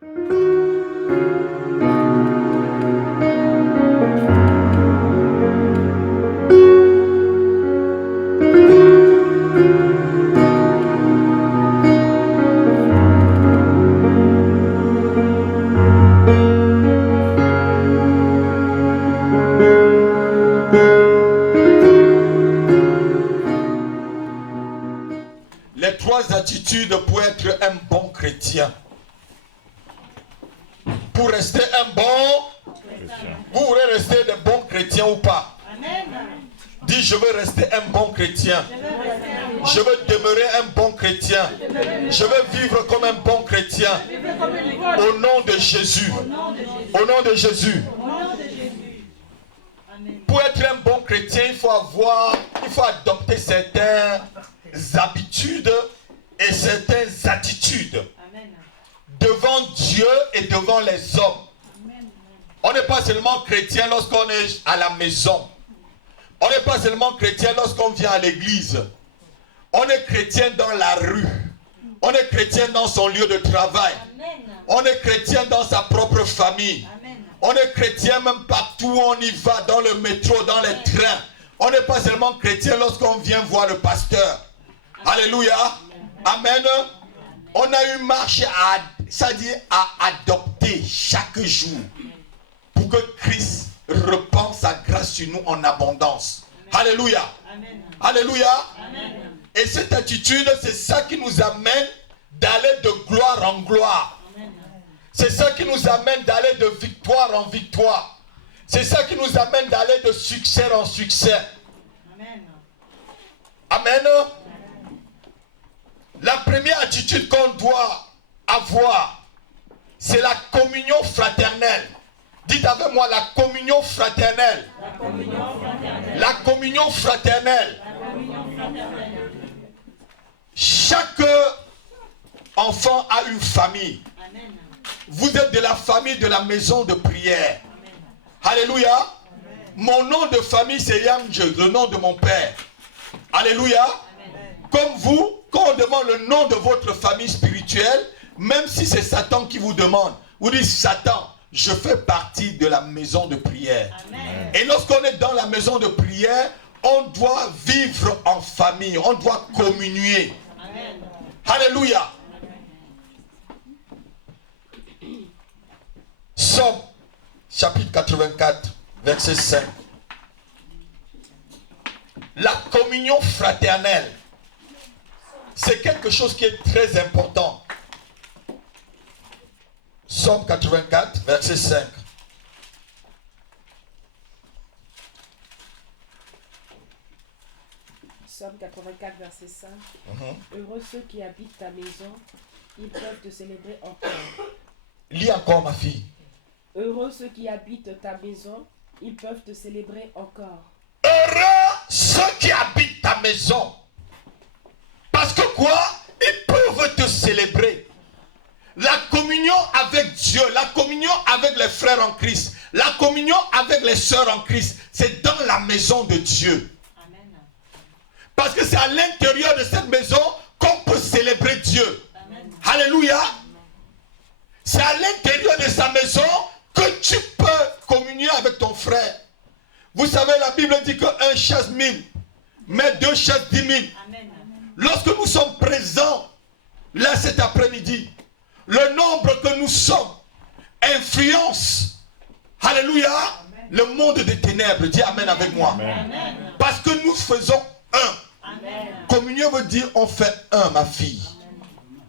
Les trois attitudes pour être un bon chrétien. Pour rester un bon chrétien. Vous voulez rester de bons chrétiens ou pas? Amen. Dis, je veux rester un bon chrétien. Je veux demeurer un bon chrétien. Je veux vivre comme un bon chrétien. Au nom de Jésus. Au nom de Jésus. Pour être un bon chrétien, il faut adopter certaines habitudes et certaines attitudes devant Dieu et devant les hommes. On n'est pas seulement chrétien lorsqu'on est à la maison. On n'est pas seulement chrétien lorsqu'on vient à l'église. On est chrétien dans la rue. On est chrétien dans son lieu de travail. On est chrétien dans sa propre famille. On est chrétien même partout où on y va, dans le métro, dans les trains. On n'est pas seulement chrétien lorsqu'on vient voir le pasteur. Alléluia. Amen. On a une marche à adopter chaque jour pour que Christ répande sa grâce sur nous en abondance. Alléluia. Amen. Alléluia. Amen. Et cette attitude, c'est ça qui nous amène d'aller de gloire en gloire. C'est ça qui nous amène d'aller de victoire en victoire. C'est ça qui nous amène d'aller de succès en succès. Amen. Amen. La première attitude qu'on doit avoir, c'est la communion fraternelle. Dites avec moi la communion fraternelle. La communion fraternelle. La communion fraternelle. La communion fraternelle. Chaque enfant a une famille. Amen. Vous êtes de la famille de la maison de prière. Amen. Alléluia. Amen. Mon nom de famille c'est Yamje, le nom de mon père. Alléluia. Amen. Comme vous, quand on demande le nom de votre famille spirituelle, même si c'est Satan qui vous demande, vous dites Satan, je fais partie de la maison de prière. Amen. Et lorsqu'on est dans la maison de prière, on doit vivre en famille, on doit communier. Amen. Alléluia. Somme, chapitre 84, verset 5. La communion fraternelle, c'est quelque chose qui est très important. Somme 84, verset 5. Somme 84, verset 5. Heureux ceux qui habitent ta maison, ils peuvent te célébrer encore. Lis encore, ma fille. Heureux ceux qui habitent ta maison, ils peuvent te célébrer encore. Heureux ceux qui habitent ta maison. Parce que quoi? Ils peuvent te célébrer. La communion avec Dieu, la communion avec les frères en Christ, la communion avec les sœurs en Christ, c'est dans la maison de Dieu. Amen. Parce que c'est à l'intérieur de cette maison qu'on peut célébrer Dieu. Amen. Alléluia. C'est à l'intérieur de sa maison que tu peux communier avec ton frère. Vous savez, la Bible dit qu'un chasse 1000, mais deux chassent 10 000. Amen. Lorsque nous sommes présents, là cet après-midi, le nombre que nous sommes influence, alléluia, amen, le monde des ténèbres. Dis Amen avec moi. Amen. Parce que nous faisons un. Amen. Communion veut dire on fait un, ma fille. Amen.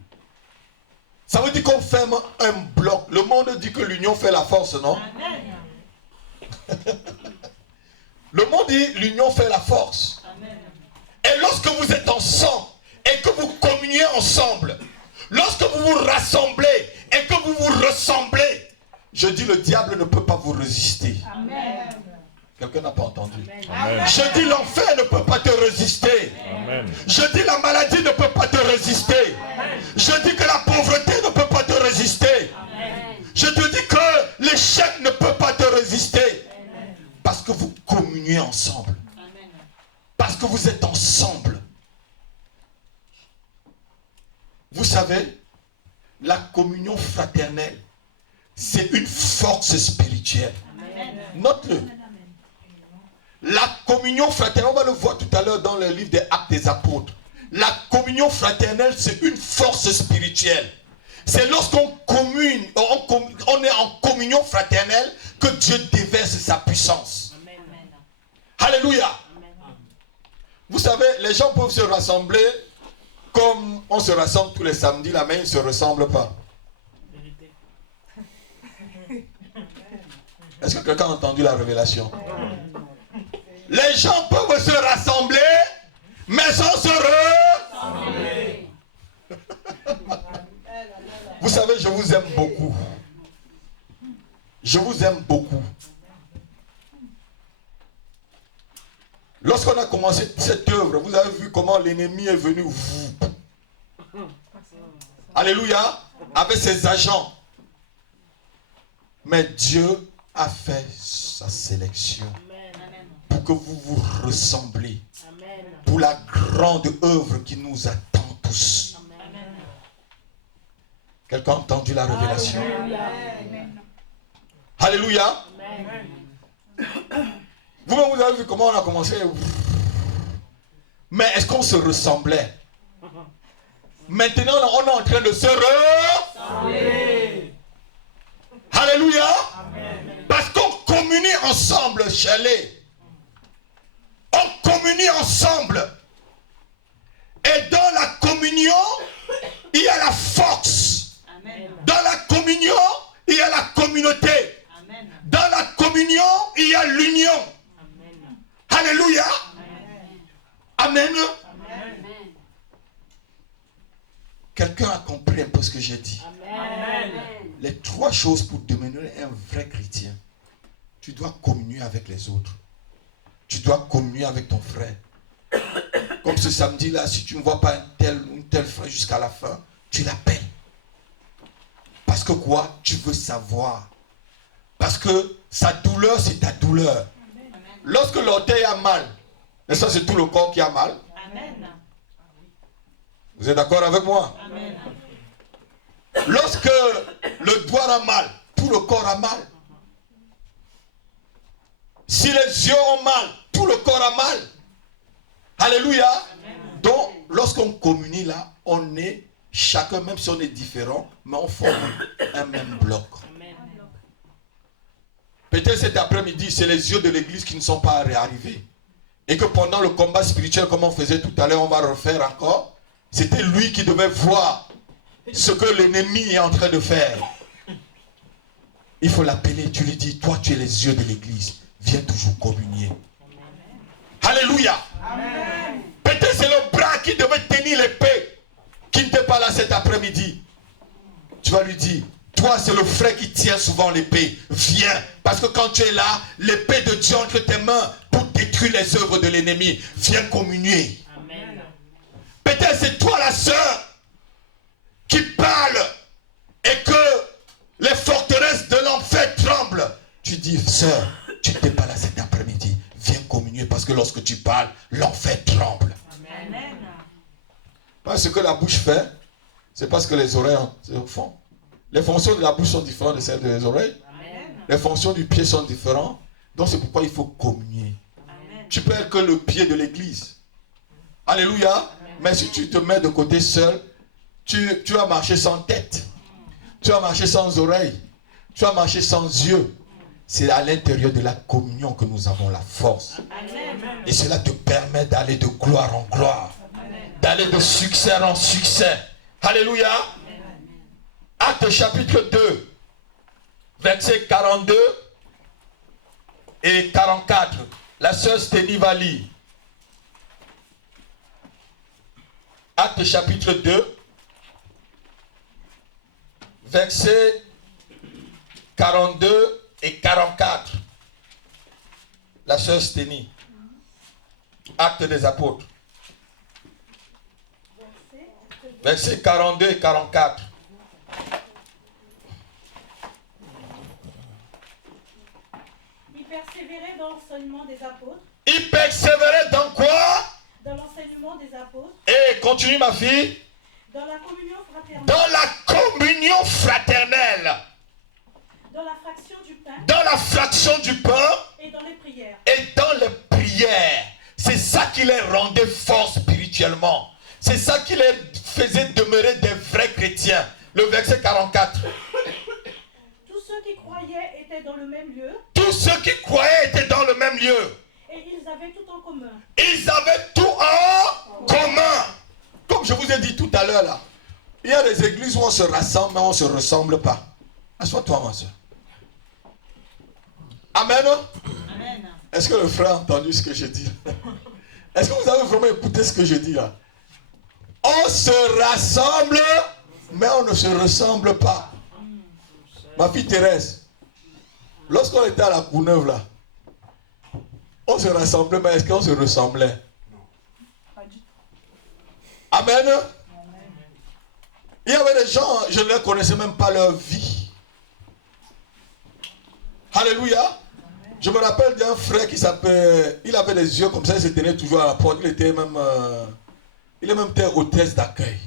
Ça veut dire qu'on fait un bloc. Le monde dit que l'union fait la force, non? Amen. Le monde dit l'union fait la force. Amen. Et lorsque vous êtes ensemble et que vous communiez ensemble, lorsque vous vous rassemblez et que vous vous ressemblez, je dis le diable ne peut pas vous résister. Amen. Quelqu'un n'a pas entendu. Amen. Je dis l'enfer ne peut pas te résister. Amen. Je dis la maladie ne peut pas te résister. Amen. Je dis que la pauvreté ne peut pas te résister. Amen. Je te dis que l'échec ne peut pas te résister. Amen. Parce que vous communiez ensemble. Amen. Parce que vous êtes ensemble. Vous savez, la communion fraternelle, c'est une force spirituelle. Note-le. La communion fraternelle, on va le voir tout à l'heure dans le livre des Actes des Apôtres. La communion fraternelle, c'est une force spirituelle. C'est lorsqu'on commune, on est en communion fraternelle que Dieu déverse sa puissance. Amen. Alléluia. Amen. Vous savez, les gens peuvent se rassembler comme on se rassemble tous les samedis, là, mais ils ne se ressemblent pas. Est-ce que quelqu'un a entendu la révélation? Les gens peuvent se rassembler, mais sans se ressembler. Vous savez, je vous aime beaucoup. Je vous aime beaucoup. Lorsqu'on a commencé cette œuvre, vous avez vu comment l'ennemi est venu vous. Alléluia. Avec ses agents. Mais Dieu a fait sa sélection. Pour que vous vous ressemblez. Pour la grande œuvre qui nous attend tous. Quelqu'un a entendu la révélation? Alléluia. Vous avez vu comment on a commencé? Mais est-ce qu'on se ressemblait? Maintenant, on est en train de se ressembler. Alléluia. Parce qu'on communie ensemble, chérie. On communie ensemble. Et dans la communion, il y a la force. Amen. Dans la communion, il y a la communauté. Amen. Dans la communion, il y a l'union. Amen. Alléluia. Amen. Amen. Amen. Quelqu'un a compris un peu ce que j'ai dit? Amen. Les trois choses pour devenir un vrai chrétien. Tu dois communier avec les autres. Tu dois communier avec ton frère. Comme ce samedi-là, si tu ne vois pas un tel frère jusqu'à la fin, tu l'appelles. Parce que quoi? Tu veux savoir. Parce que sa douleur, c'est ta douleur. Amen. Lorsque l'orteil a mal, et ça c'est tout le corps qui a mal. Amen. Vous êtes d'accord avec moi? Amen. Lorsque le doigt a mal, tout le corps a mal. Si les yeux ont mal, tout le corps a mal. Alléluia. Amen. Donc, lorsqu'on communie là, on est chacun, même si on est différent, mais on forme un même bloc. Amen. Peut-être cet après-midi, c'est les yeux de l'église qui ne sont pas arrivés. Et que pendant le combat spirituel, comme on faisait tout à l'heure, on va refaire encore. C'était lui qui devait voir ce que l'ennemi est en train de faire. Il faut l'appeler, tu lui dis, toi tu es les yeux de l'église. Viens toujours communier. Alléluia. Amen. Peut-être c'est le bras qui devait tenir l'épée, qui n'était pas là cet après-midi. Tu vas lui dire, toi c'est le frère qui tient souvent l'épée. Viens, parce que quand tu es là, l'épée de Dieu entre tes mains pour détruire les œuvres de l'ennemi. Viens communier. Amen. Peut-être c'est toi la sœur qui parle et que les forteresses de l'enfer tremblent. Tu dis, sœur, tu n'étais pas là cet après-midi. Viens communier parce que lorsque tu parles, l'enfer tremble. Amen. Pas ce que la bouche fait, c'est parce que les oreilles font. Les fonctions de la bouche sont différentes de celles des oreilles. Amen. Les fonctions du pied sont différentes. Donc c'est pourquoi il faut communier. Amen. Tu peux être que le pied de l'église. Alléluia. Amen. Mais si tu te mets de côté seul, tu vas marcher sans tête. Tu vas marcher sans oreille. Tu vas marcher sans yeux. C'est à l'intérieur de la communion que nous avons la force. Amen. Et cela te permet d'aller de gloire en gloire. Amen. D'aller de succès en succès. Alléluia. Amen. Actes chapitre 2, versets 42 et 44. La sœur Sténie va lire. Actes chapitre 2, versets 42 et 44. La sœur Sténie. Actes des apôtres. Versets 42 et 44. Il persévérait dans l'enseignement des apôtres. Il persévérait dans quoi? Dans l'enseignement des apôtres. Et continue ma fille. Dans la communion fraternelle. Dans la communion fraternelle. Dans la fraction du pain. Dans la fraction du pain. Et dans les prières. Et dans les prières. C'est ça qui les rendait forts spirituellement. C'est ça qui les faisait demeurer des vrais chrétiens. Le verset 44. Tous ceux qui croyaient étaient dans le même lieu. Tous ceux qui croyaient étaient dans le même lieu. Et ils avaient tout en commun. Ils avaient tout en commun. Comme je vous ai dit tout à l'heure là. Il y a des églises où on se rassemble mais on ne se ressemble pas. Assois-toi ma soeur. Amen. Amen. Est-ce que le frère a entendu ce que je dis? Est-ce que vous avez vraiment écouté ce que je dis là? On se rassemble, mais on ne se ressemble pas. Ma fille Thérèse, lorsqu'on était à la Courneuve là, on se rassemblait, mais est-ce qu'on se ressemblait? Amen. Il y avait des gens, je ne les connaissais même pas leur vie. Alléluia. Je me rappelle d'un frère qui s'appelait, il avait les yeux comme ça, il se tenait toujours à la porte. Il était même, il est même hôtesse d'accueil.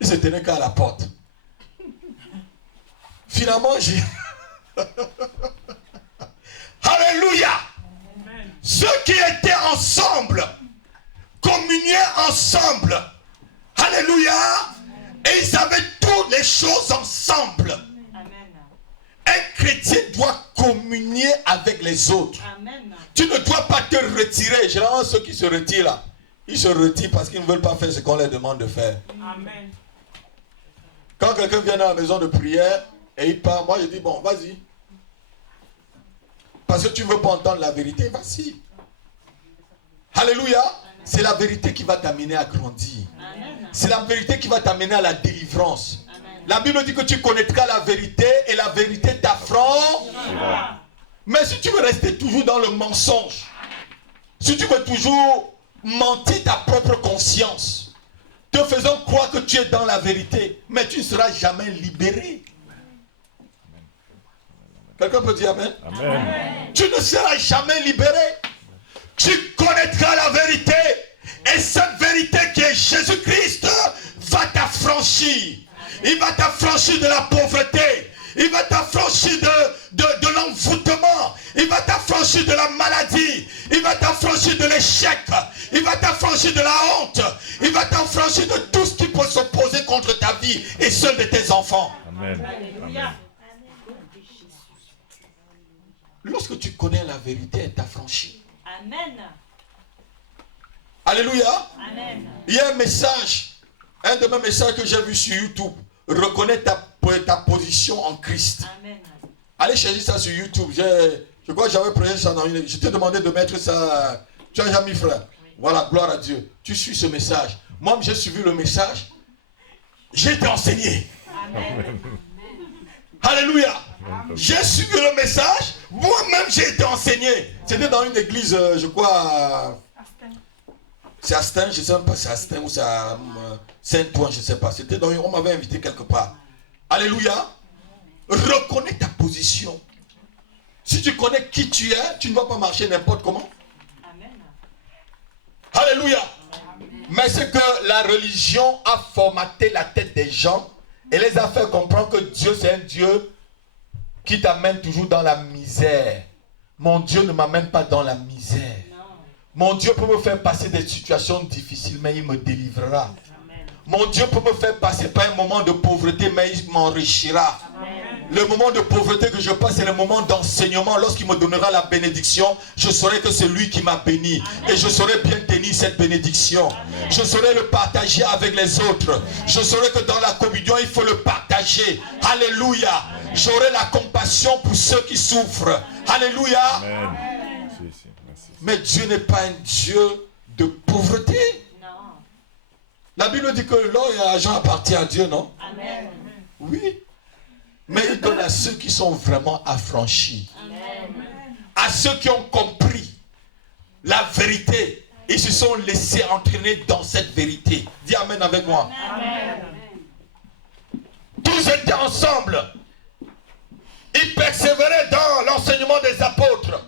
Il se tenait qu'à la porte. Finalement, j'ai... Alléluia. Ceux qui étaient ensemble, communiaient ensemble. Alléluia. Et ils avaient toutes les choses ensemble. Un chrétien doit communier avec les autres. Amen. Tu ne dois pas te retirer. Généralement, ceux qui se retirent là, ils se retirent parce qu'ils ne veulent pas faire ce qu'on leur demande de faire. Amen. Quand quelqu'un vient dans la maison de prière et il part, moi je dis bon, vas-y. Parce que tu ne veux pas entendre la vérité, vas-y. Alléluia. C'est la vérité qui va t'amener à grandir. C'est la vérité qui va t'amener à la délivrance. La Bible dit que tu connaîtras la vérité et la vérité t'affranchira. Mais si tu veux rester toujours dans le mensonge, si tu veux toujours mentir ta propre conscience, te faisant croire que tu es dans la vérité, mais tu ne seras jamais libéré. Quelqu'un peut dire amen? Amen. Tu ne seras jamais libéré. Tu connaîtras la vérité et cette vérité qui est Jésus-Christ va t'affranchir. Il va t'affranchir de la pauvreté. Il va t'affranchir de l'envoûtement. Il va t'affranchir de la maladie. Il va t'affranchir de l'échec. Il va t'affranchir de la honte. Il va t'affranchir de tout ce qui peut s'opposer contre ta vie et celle de tes enfants. Amen. Alléluia. Lorsque tu connais la vérité, elle t'affranchit. Amen. Alléluia. Amen. Il y a un message, un de mes messages que j'ai vu sur YouTube. Reconnais ta position en Christ. Amen. Allez chercher ça sur YouTube. Je crois que j'avais prêché ça dans une... Je t'ai demandé de mettre ça. Tu as jamais mis, frère? Oui. Voilà, gloire à Dieu. Tu suis ce message. Moi, j'ai suivi le message. J'ai été enseigné. Amen. Alléluia. Amen. J'ai suivi le message. Moi-même, j'ai été enseigné. C'était dans une église, je crois... C'est à Stein, je ne sais même pas si c'est à Stein ou c'est à Saint-Ouen, je ne sais pas. C'était on m'avait invité quelque part. Alléluia. Reconnais ta position. Si tu connais qui tu es, tu ne vas pas marcher n'importe comment. Amen. Alléluia. Amen. Mais c'est que la religion a formaté la tête des gens et les a fait comprendre que Dieu, c'est un Dieu qui t'amène toujours dans la misère. Mon Dieu ne m'amène pas dans la misère. Mon Dieu peut me faire passer des situations difficiles, mais il me délivrera. Amen. Mon Dieu peut me faire passer par un moment de pauvreté, mais il m'enrichira. Le moment de pauvreté que je passe, c'est le moment d'enseignement. Lorsqu'il me donnera la bénédiction, je saurai que c'est lui qui m'a béni. Amen. Et je saurai bien tenir cette bénédiction. Amen. Je saurai le partager avec les autres. Je saurai que dans la communion, il faut le partager. Amen. Alléluia. J'aurai la compassion pour ceux qui souffrent. Alléluia. Amen. Mais Dieu n'est pas un Dieu de pauvreté. Non. La Bible dit que l'or et l'argent appartient à Dieu, non? Amen. Oui. Mais il donne à ceux qui sont vraiment affranchis. Amen. À ceux qui ont compris la vérité. Ils se sont laissés entraîner dans cette vérité. Dis amen avec moi. Amen. Tous étaient ensemble. Ils persévéraient dans l'enseignement des apôtres.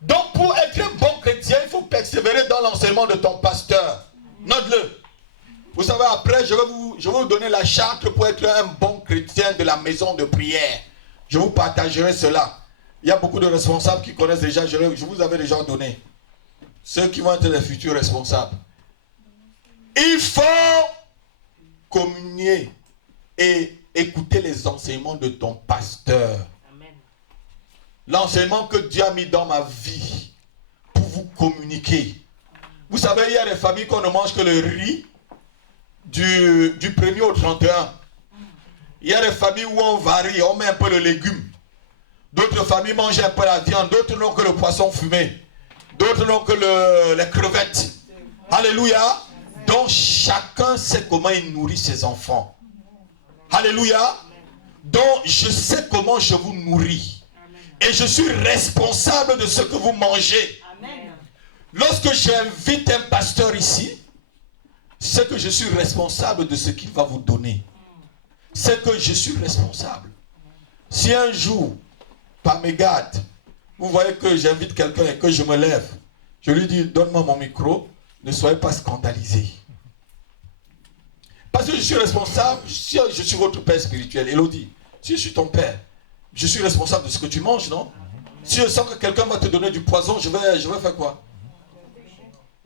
Donc pour être un bon chrétien, il faut persévérer dans l'enseignement de ton pasteur. Note-le. Vous savez, après, je vais vous donner la charte pour être un bon chrétien de la maison de prière. Je vous partagerai cela. Il y a beaucoup de responsables qui connaissent déjà, je vous avais déjà donné. Ceux qui vont être les futurs responsables. Il faut communier et écouter les enseignements de ton pasteur. L'enseignement que Dieu a mis dans ma vie pour vous communiquer. Vous savez, il y a des familles qu'on ne mange que le riz du 1er au 31. Il y a des familles où on varie, on met un peu le légume. D'autres familles mangent un peu la viande, d'autres n'ont que le poisson fumé. D'autres n'ont que les crevettes. Alléluia. Donc chacun sait comment il nourrit ses enfants. Alléluia. Donc je sais comment je vous nourris. Et je suis responsable de ce que vous mangez. Amen. Lorsque j'invite un pasteur ici, c'est que je suis responsable de ce qu'il va vous donner. C'est que je suis responsable. Si un jour, par mégarde, vous voyez que j'invite quelqu'un et que je me lève, je lui dis, donne-moi mon micro, ne soyez pas scandalisés. Parce que je suis responsable, si je suis votre père spirituel, Elodie, si je suis ton père, je suis responsable de ce que tu manges, non? Si je sens que quelqu'un va te donner du poison, je vais faire quoi?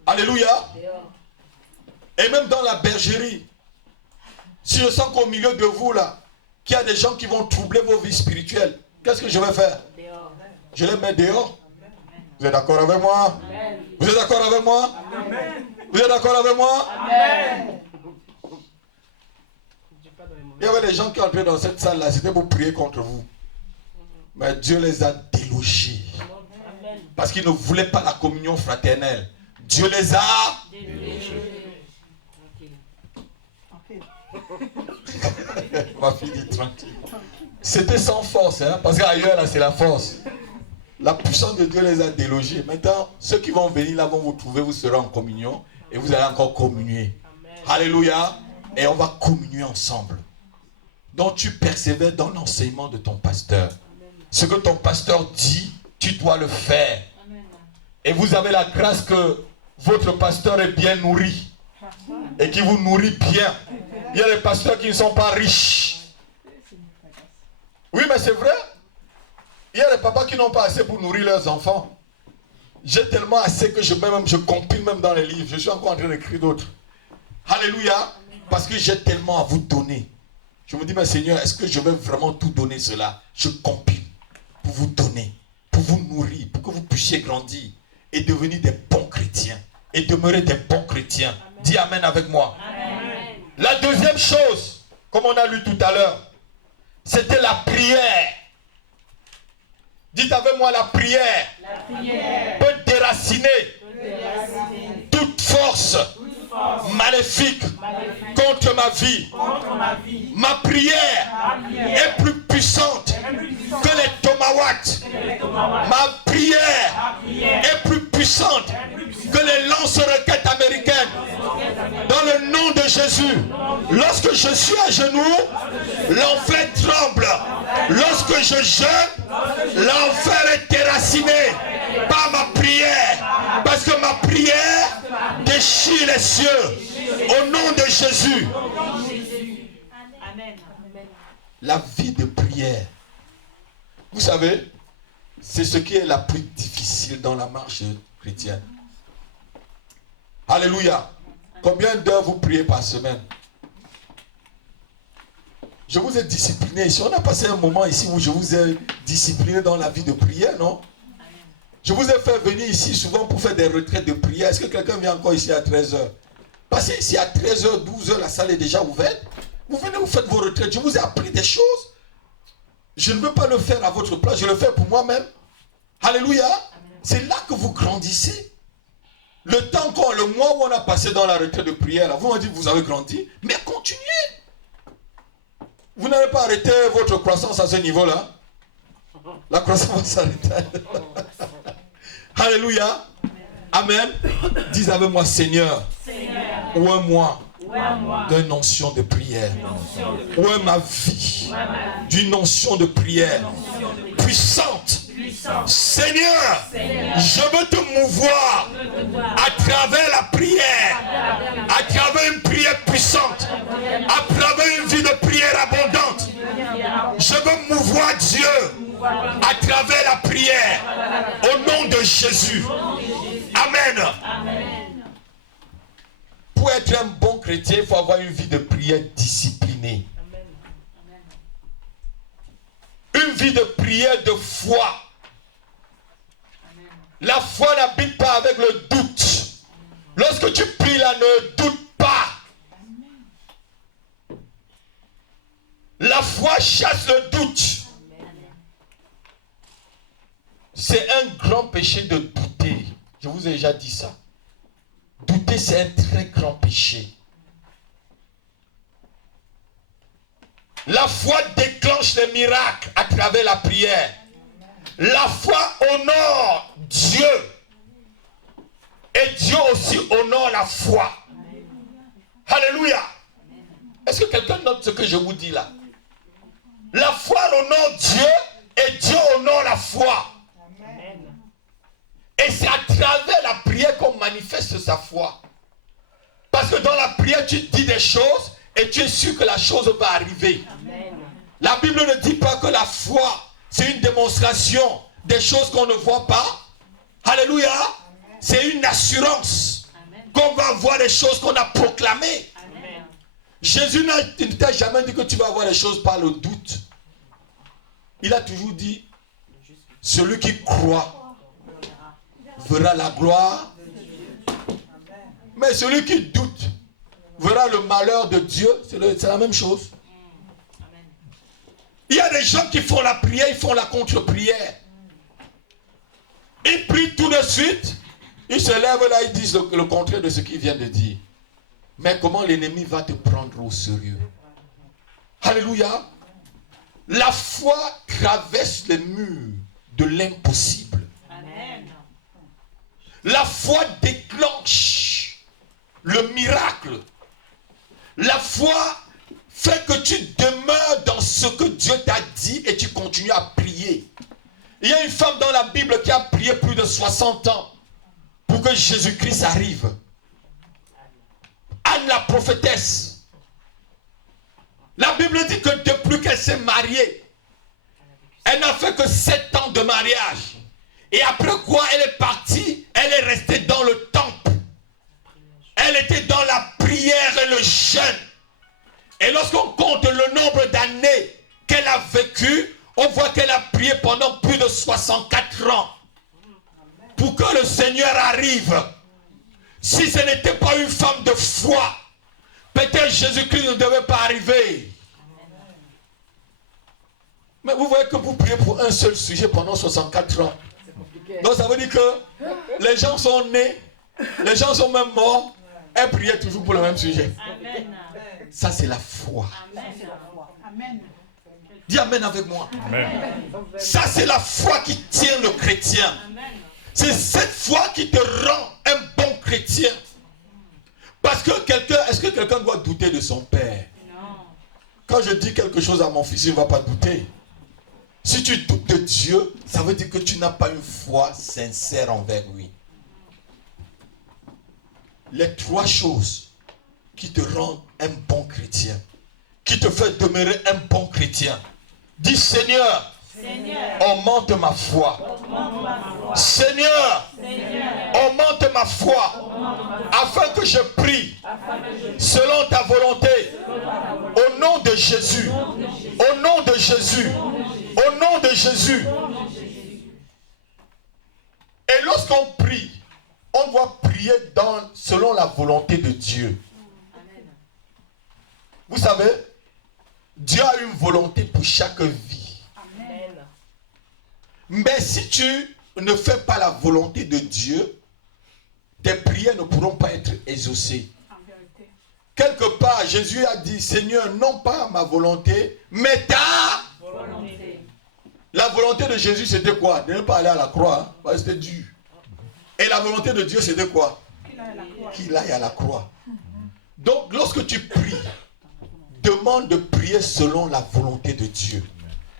Alléluia. Et même dans la bergerie, si je sens qu'au milieu de vous, là, qu'il y a des gens qui vont troubler vos vies spirituelles, qu'est-ce que je vais faire? Je les mets dehors. Vous êtes d'accord avec moi? Amen. Vous êtes d'accord avec moi? Amen. Vous êtes d'accord avec moi? Amen. Il y avait des gens qui entraient dans cette salle-là, c'était pour prier contre vous. Mais Dieu les a délogés. Parce qu'ils ne voulaient pas la communion fraternelle. Dieu les a délogés. Ma fille dit tranquille. C'était sans force, hein, parce qu'ailleurs là c'est la force. La puissance de Dieu les a délogés. Maintenant, ceux qui vont venir là vont vous trouver, vous serez en communion et vous allez encore communier. Amen. Alléluia. Et on va communier ensemble. Donc tu persévères dans l'enseignement de ton pasteur. Amen. Ce que ton pasteur dit, tu dois le faire. Amen. Et vous avez la grâce que votre pasteur est bien nourri et qui vous nourrit bien. Il y a des pasteurs qui ne sont pas riches. Oui, mais c'est vrai. Il y a des papas qui n'ont pas assez pour nourrir leurs enfants. J'ai tellement assez que je compile même dans les livres. Je suis encore en train d'écrire d'autres. Alléluia. Parce que j'ai tellement à vous donner. Je me dis, mais Seigneur, est-ce que je vais vraiment tout donner cela? Je compile pour vous donner, pour vous nourrir, pour que vous puissiez grandir et devenir des bons chrétiens. Et demeurer des bons chrétiens. Amen. Dis Amen avec moi. Amen. La deuxième chose, comme on a lu tout à l'heure, c'était la prière. Dites avec moi, la prière, peut déraciner toute force maléfique contre ma vie. Ma prière est plus puissante que les tomahawks. Ma prière est plus puissante que les lance-roquettes américaines. Dans le nom de Jésus, lorsque je suis à genoux, l'enfer tremble. Lorsque je jeûne, l'enfer est déraciné par ma prière. Parce que ma prière déchire les cieux. Au nom de Jésus. La vie de prière. Vous savez, c'est ce qui est la plus difficile dans la marche chrétienne. Alléluia. Combien d'heures vous priez par semaine? Je vous ai discipliné ici. On a passé un moment ici où je vous ai discipliné dans la vie de prière, non? Je vous ai fait venir ici souvent pour faire des retraites de prière. Est-ce que quelqu'un vient encore ici à 13h? Passez ici à 13h, 12h, la salle est déjà ouverte. Vous venez, vous faites vos retraites. Je vous ai appris des choses. Je ne veux pas le faire à votre place, je le fais pour moi-même. Alléluia. C'est là que vous grandissez. Le mois où on a passé dans la retraite de prière, là, vous m'avez dit que vous avez grandi, mais continuez. Vous n'allez pas arrêter votre croissance à ce niveau-là. La croissance va s'arrêter. Alléluia. Amen. Dis avec moi, Seigneur, où est moi d'une notion de prière? Où est ma vie d'une notion de prière puissante Seigneur, je veux te mouvoir à travers la prière, à travers une prière puissante, à travers une vie de prière abondante. Je veux mouvoir Dieu à travers la prière, au nom de Jésus. Amen. Pour être un bon chrétien, il faut avoir une vie de prière disciplinée. Une vie de prière de foi. La foi n'habite pas avec le doute. Lorsque tu pries là, ne doute pas. La foi chasse le doute. C'est un grand péché de douter. Je vous ai déjà dit ça. Douter, c'est un très grand péché. La foi déclenche les miracles à travers la prière. La foi honore Dieu. Et Dieu aussi honore la foi. Alléluia. Est-ce que quelqu'un note ce que je vous dis là? La foi honore Dieu et Dieu honore la foi. Et c'est à travers la prière qu'on manifeste sa foi. Parce que dans la prière, tu dis des choses et tu es sûr que la chose va arriver. Amen. La Bible ne dit pas que la foi, c'est une démonstration des choses qu'on ne voit pas. Alléluia. C'est une assurance qu'on va voir des choses qu'on a proclamées. Amen. Jésus ne t'a jamais dit que tu vas voir les choses par le doute. Il a toujours dit, celui qui croit verra la gloire. Mais celui qui doute verra le malheur de Dieu. C'est la même chose. Il y a des gens qui font la prière, ils font la contre-prière. Ils prient tout de suite. Ils se lèvent là, ils disent le contraire de ce qu'ils viennent de dire. Mais comment l'ennemi va te prendre au sérieux? Alléluia. La foi traverse les murs de l'impossible. La foi déclenche le miracle. La foi fait que tu demeures dans ce que Dieu t'a dit et tu continues à prier. Il y a une femme dans la Bible qui a prié plus de 60 ans pour que Jésus-Christ arrive. Anne la prophétesse. La Bible dit que depuis qu'elle s'est mariée, elle n'a fait que 7 ans de mariage. Et après quoi, elle est partie, elle est restée dans le temple. Elle était dans la prière et le jeûne. Et lorsqu'on compte le nombre d'années qu'elle a vécu, on voit qu'elle a prié pendant plus de 64 ans. Pour que le Seigneur arrive. Si ce n'était pas une femme de foi, peut-être Jésus-Christ ne devait pas arriver. Mais vous voyez que vous priez pour un seul sujet pendant 64 ans. Donc ça veut dire que les gens sont nés, les gens sont même morts, et priaient toujours pour le même sujet. Amen. Ça c'est la foi. Amen. Dis Amen avec moi. Amen. Ça c'est la foi qui tient le chrétien. C'est cette foi qui te rend un bon chrétien. Parce que est-ce que quelqu'un doit douter de son père? Non. Quand je dis quelque chose à mon fils, il ne va pas douter. Si tu doutes de Dieu, ça veut dire que tu n'as pas une foi sincère envers lui. Les 3 choses qui te rendent un bon chrétien, qui te fait demeurer un bon chrétien. Dis Seigneur, augmente ma foi. Seigneur, augmente ma foi, afin que je prie selon ta volonté. Au nom de Jésus. Au nom de Jésus. Au nom de Jésus. Et lorsqu'on prie, on doit prier selon la volonté de Dieu. Vous savez, Dieu a une volonté pour chaque vie. Amen. Mais si tu ne fais pas la volonté de Dieu, tes prières ne pourront pas être exaucées. Quelque part, Jésus a dit, Seigneur, non pas ma volonté, mais ta volonté. La volonté de Jésus, c'était quoi? De ne pas aller à la croix, hein, parce que c'était dur. Et la volonté de Dieu, c'était quoi? Qu'il aille à la croix. Donc, lorsque tu pries, demande de prier selon la volonté de Dieu.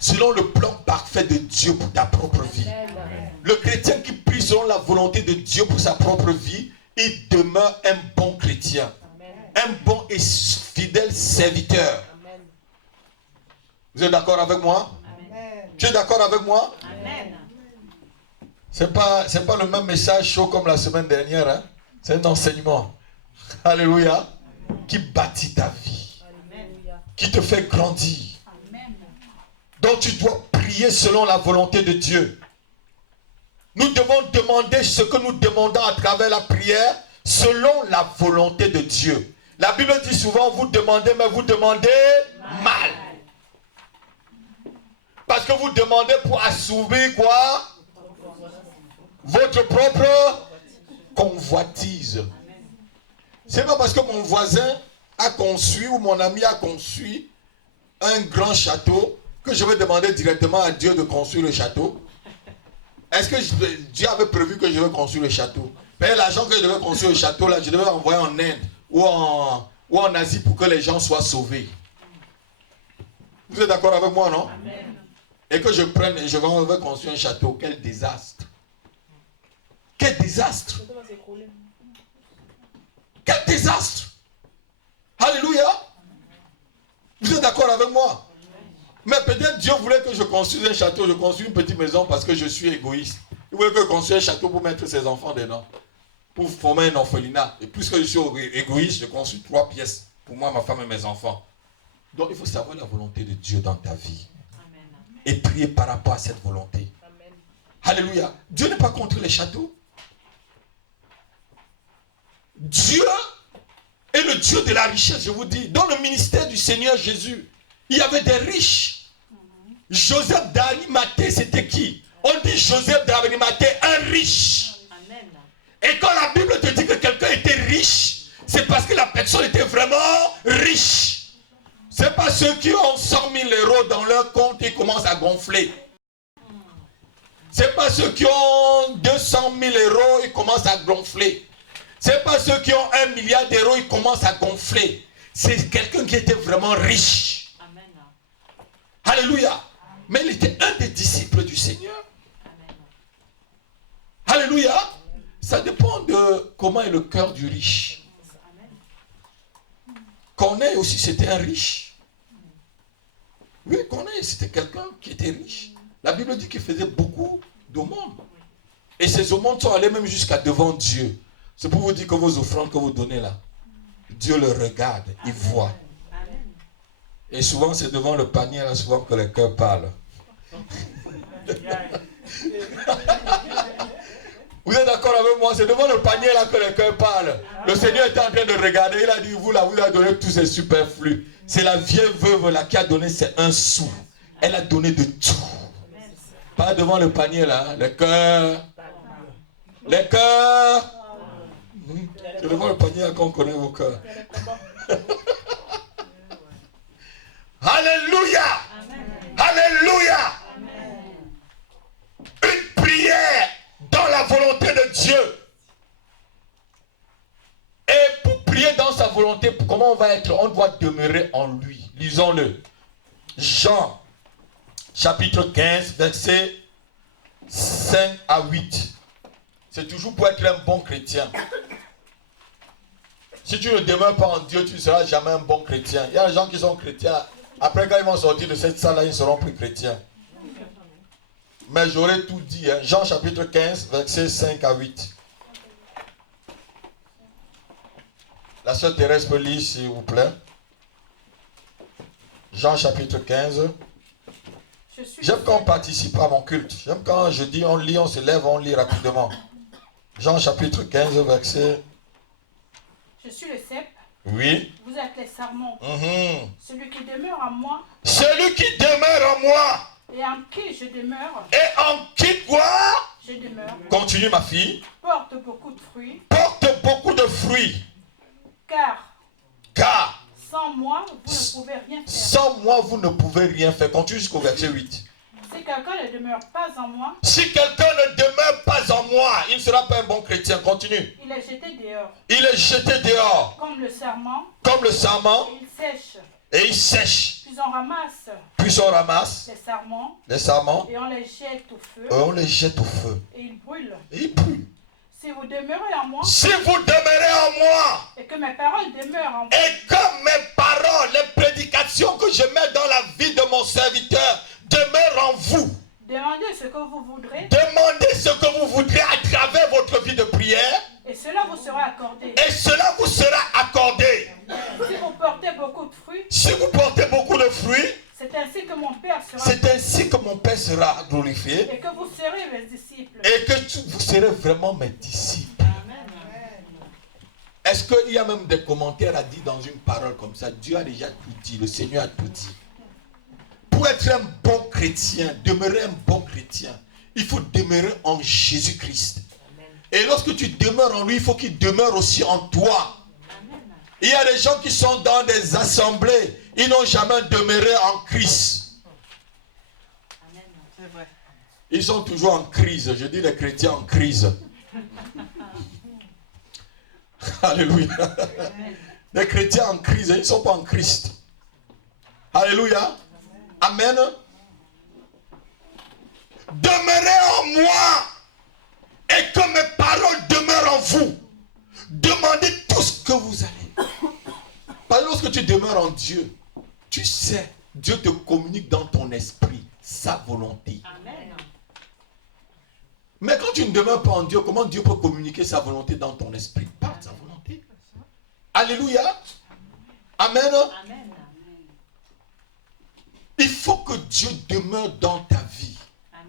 selon le plan parfait de Dieu pour ta propre vie. Amen. Le chrétien qui prie selon la volonté de Dieu pour sa propre vie, il demeure un bon chrétien, Amen. un bon et fidèle serviteur. Amen. Vous êtes d'accord avec moi? Tu es d'accord avec moi? Amen. C'est pas le même message chaud comme la semaine dernière. Hein? C'est un enseignement. Alléluia. Qui bâtit ta vie. Alléluia. Qui te fait grandir. Amen. Donc tu dois prier selon la volonté de Dieu. Nous devons demander ce que nous demandons à travers la prière selon la volonté de Dieu. La Bible dit souvent, vous demandez, mais vous demandez mal. Parce que vous demandez pour assouvir quoi? Votre propre convoitise. C'est pas parce que mon voisin a conçu ou mon ami a conçu un grand château que je vais demander directement à Dieu de construire le château. Est-ce que Dieu avait prévu que je vais construire le château? Mais l'argent que je devais construire le château, là, je devais envoyer en Inde ou en Asie pour que les gens soient sauvés. Vous êtes d'accord avec moi, non? Amen. Et que je prenne et je vais construire un château. Quel désastre! Quel désastre! Tout va s'écrouler. Quel désastre! Alléluia! Vous êtes d'accord avec moi? Mais peut-être Dieu voulait que je construise un château, je construis une petite maison parce que je suis égoïste. Il voulait que je construise un château pour mettre ses enfants dedans. Pour former un orphelinat. Et puisque je suis égoïste, je construis 3 pièces pour moi, ma femme et mes enfants. Donc il faut savoir la volonté de Dieu dans ta vie. Amen. Et prier par rapport à cette volonté. Amen. Alléluia. Dieu n'est pas contre les châteaux. Dieu est le Dieu de la richesse, je vous dis. Dans le ministère du Seigneur Jésus, il y avait des riches. Joseph d'Arimathée, c'était qui? On dit Joseph d'Arimathée, un riche. Amen. Et quand la Bible te dit que quelqu'un était riche, c'est parce que la personne était vraiment riche. C'est pas ceux qui ont 100 000 euros dans leur compte et commencent à gonfler. C'est pas ceux qui ont 200 000 euros et commencent à gonfler. C'est pas ceux qui ont 1 milliard d'euros et commencent à gonfler. C'est quelqu'un qui était vraiment riche. Amen. Alléluia. Mais il était un des disciples du Seigneur. Amen. Alléluia. Ça dépend de comment est le cœur du riche. Amen. Corneille aussi, c'était un riche. Oui, Corneille, c'était quelqu'un qui était riche. La Bible dit qu'il faisait beaucoup d'aumônes. Et ces aumônes sont allées même jusqu'à devant Dieu. C'est pour vous dire que vos offrandes que vous donnez là, Dieu le regarde, il voit. Amen. Et souvent, c'est devant le panier là, souvent que le cœur parle. Vous êtes d'accord avec moi? C'est devant le panier là que le cœur parle. Le Seigneur était en train de regarder. Il a dit, vous là, vous avez donné tous ces superflus. C'est la vieille veuve là qui a donné ses 1 sou. Elle a donné de tout. Pas devant le panier là. Hein. Le cœur. Le cœur. C'est devant le panier là qu'on connaît vos cœurs. Alléluia. Alléluia. Une prière dans la volonté de Dieu. Et pour prier dans sa volonté, comment on va être? On doit demeurer en lui. Lisons-le. Jean, chapitre 15, versets 5 à 8. C'est toujours pour être un bon chrétien. Si tu ne demeures pas en Dieu, tu ne seras jamais un bon chrétien. Il y a des gens qui sont chrétiens. Après, quand ils vont sortir de cette salle-là, ils ne seront plus chrétiens. Mais j'aurais tout dit. Hein. Jean chapitre 15, versets 5 à 8. La sœur Thérèse peut lire, s'il vous plaît. Jean chapitre 15. J'aime quand on participe à mon culte. J'aime quand je dis on lit, on se lève, on lit rapidement. Jean chapitre 15, verset... Je suis le cep. Oui. Vous êtes les sarments. Mm-hmm. Celui qui demeure en moi Celui qui demeure en moi et en qui je demeure, et en qui quoi? je demeure, Continue ma fille. porte beaucoup de fruits, Porte beaucoup de fruits. car Car sans moi, vous ne pouvez rien faire. sans moi, vous ne pouvez rien faire. Continue jusqu'au verset 8. Si quelqu'un ne demeure pas en moi, Si quelqu'un ne demeure pas en moi, il ne sera pas un bon chrétien. Continue. il est jeté dehors, Il est jeté dehors comme le sarment, comme le sarment et il sèche. Et ils sèchent. Puis on ramasse Puis on ramasse les sarments et on les jette au feu. on les jette au feu. Et ils brûlent. Et ils brûlent. Si vous demeurez en moi Si vous demeurez en moi, et que mes paroles demeurent en vous, et que mes paroles, les prédications que je mets dans la vie de mon serviteur demeurent en vous, demandez ce que vous voudrez demandez ce que vous voudrez à travers votre vie de prière, et cela vous sera accordé. et cela vous sera accordé. Si vous portez beaucoup de fruits, Si vous portez beaucoup de fruits, c'est ainsi que mon Père sera c'est ainsi que mon Père sera glorifié et que vous serez mes disciples. et que vous serez vraiment mes disciples. Est-ce qu'il y a même des commentaires à dire dans une parole comme ça? Dieu a déjà tout dit, le Seigneur a tout dit. Pour être un bon chrétien, demeurer un bon chrétien, il faut demeurer en Jésus-Christ. Et lorsque tu demeures en lui, il faut qu'il demeure aussi en toi. Il y a des gens qui sont dans des assemblées, ils n'ont jamais demeuré en Christ. Ils sont toujours en crise. Je dis les chrétiens en crise. Alléluia. Les chrétiens en crise, ils ne sont pas en Christ. Alléluia. Amen. Demeurez en moi et que mes paroles demeurent en vous. Demandez tout ce que vous allez. Parce que lorsque tu demeures en Dieu, tu sais, Dieu te communique dans ton esprit sa volonté. Amen. Mais quand tu ne demeures pas en Dieu, comment Dieu peut communiquer sa volonté dans ton esprit? Par sa volonté. Alléluia. Amen. Amen. Il faut que Dieu demeure dans ta vie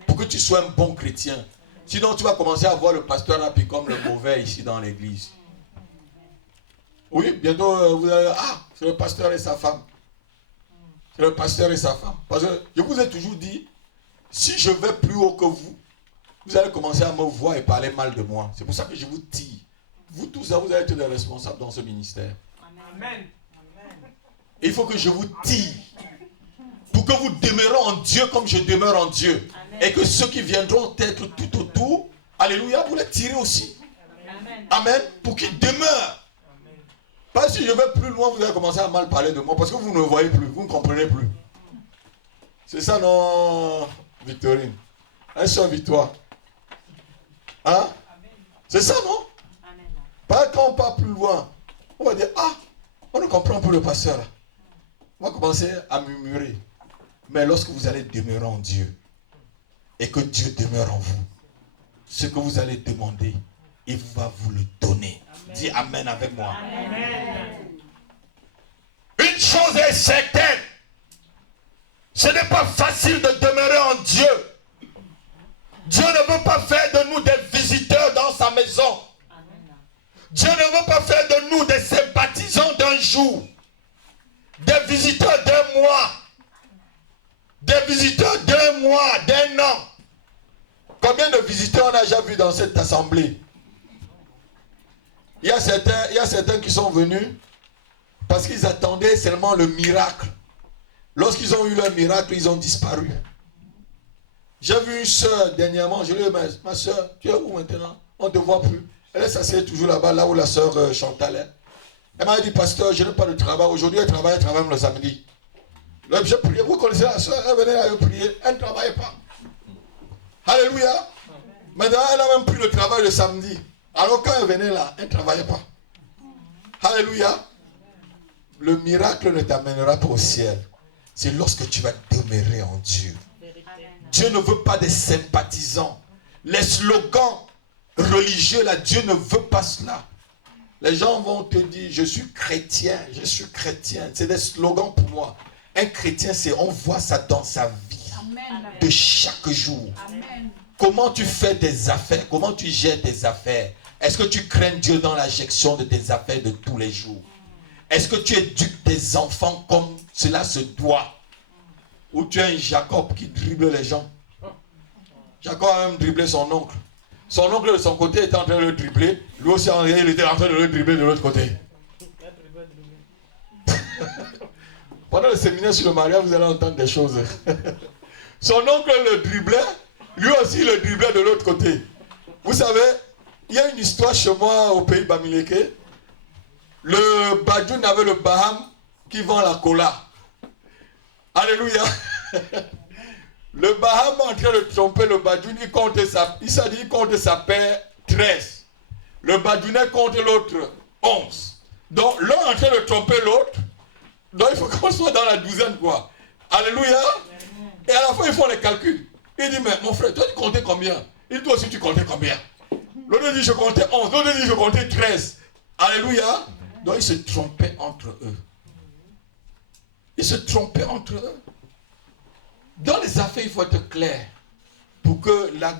pour que tu sois un bon chrétien. Sinon, tu vas commencer à voir le pasteur là, puis comme le mauvais ici dans l'église. Oui, bientôt, vous allez... Ah, c'est le pasteur et sa femme. C'est le pasteur et sa femme. Parce que je vous ai toujours dit, si je vais plus haut que vous, vous allez commencer à me voir et parler mal de moi. C'est pour ça que je vous tire. Vous tous, vous allez être des responsables dans ce ministère. Amen. Il faut que je vous tire. Pour que vous demeurez en Dieu comme je demeure en Dieu. Amen. Et que ceux qui viendront être tout autour, alléluia, vous les tirez aussi. Amen. Amen. Pour qu'ils demeurent. Parce que si je vais plus loin, vous allez commencer à mal parler de moi. Parce que vous ne me voyez plus, vous ne comprenez plus. C'est ça, non, Victorine? Un seul victoire. Hein? C'est ça, non? Amen. Pas quand on part plus loin, on va dire, ah, on ne comprend plus le pasteur là. On va commencer à murmurer. Mais lorsque vous allez demeurer en Dieu, et que Dieu demeure en vous, ce que vous allez demander, il va vous le donner. Amen. Dis Amen avec moi. Amen. Une chose est certaine, ce n'est pas facile de demeurer en Dieu. Dieu ne veut pas faire de nous des visiteurs dans sa maison. Dieu ne veut pas faire de nous des sympathisants d'un jour, des visiteurs d'un mois, des visiteurs d'un mois, d'un an. Combien de visiteurs on a déjà vu dans cette assemblée? Il y a certains qui sont venus parce qu'ils attendaient seulement le miracle. Lorsqu'ils ont eu leur miracle, ils ont disparu. J'ai vu une soeur dernièrement, je lui ai dit, ma soeur, tu es où maintenant? On ne te voit plus. Elle s'assied toujours là-bas, là où la soeur Chantal est. Elle m'a dit, pasteur, je n'ai pas de travail. Aujourd'hui, elle travaille même le samedi. Là, j'ai prié. Vous connaissez la soeur, elle venait à prier. Elle ne travaillait pas. Alléluia. Maintenant, elle a même pris le travail le samedi. Alors quand elle venait là, elle ne travaillait pas. Alléluia. Le miracle ne t'amènera pas au ciel. C'est lorsque tu vas demeurer en Dieu. Dieu ne veut pas des sympathisants. Les slogans religieux, là, Dieu ne veut pas cela. Les gens vont te dire, je suis chrétien, je suis chrétien. C'est des slogans pour moi. Un chrétien, c'est on voit ça dans sa vie. Amen. De chaque jour. Amen. Comment tu fais tes affaires? Comment tu gères tes affaires? Est-ce que tu crains Dieu dans la gestion de tes affaires de tous les jours? Est-ce que tu éduques tes enfants comme cela se doit? Ou tu es un Jacob qui dribble les gens? Jacob a même dribblé son oncle. Son oncle de son côté était en train de le dribbler. Lui aussi, il était en train de le dribbler de l'autre côté. Pendant le séminaire sur le mariage, vous allez entendre des choses. Son oncle le driblait, lui aussi le driblait de l'autre côté. Vous savez, il y a une histoire chez moi au pays Bamileke. Le Badjoun avait le Baham qui vend la cola. Alléluia. Le Baham est en train de tromper le Badoun, il compte sa paire 13. Le Badounet compte l'autre 11. Donc l'un est en train de tromper l'autre. Donc il faut qu'on soit dans la douzaine, quoi. Alléluia. Et à la fin, ils font les calculs. Il dit, mais mon frère, toi tu comptais combien? Il dit, toi aussi tu comptais combien? L'autre dit, je comptais 11. L'autre dit, je comptais 13. Alléluia. Donc ils se trompaient entre eux. Ils se trompaient entre eux. Dans les affaires, il faut être clair pour que la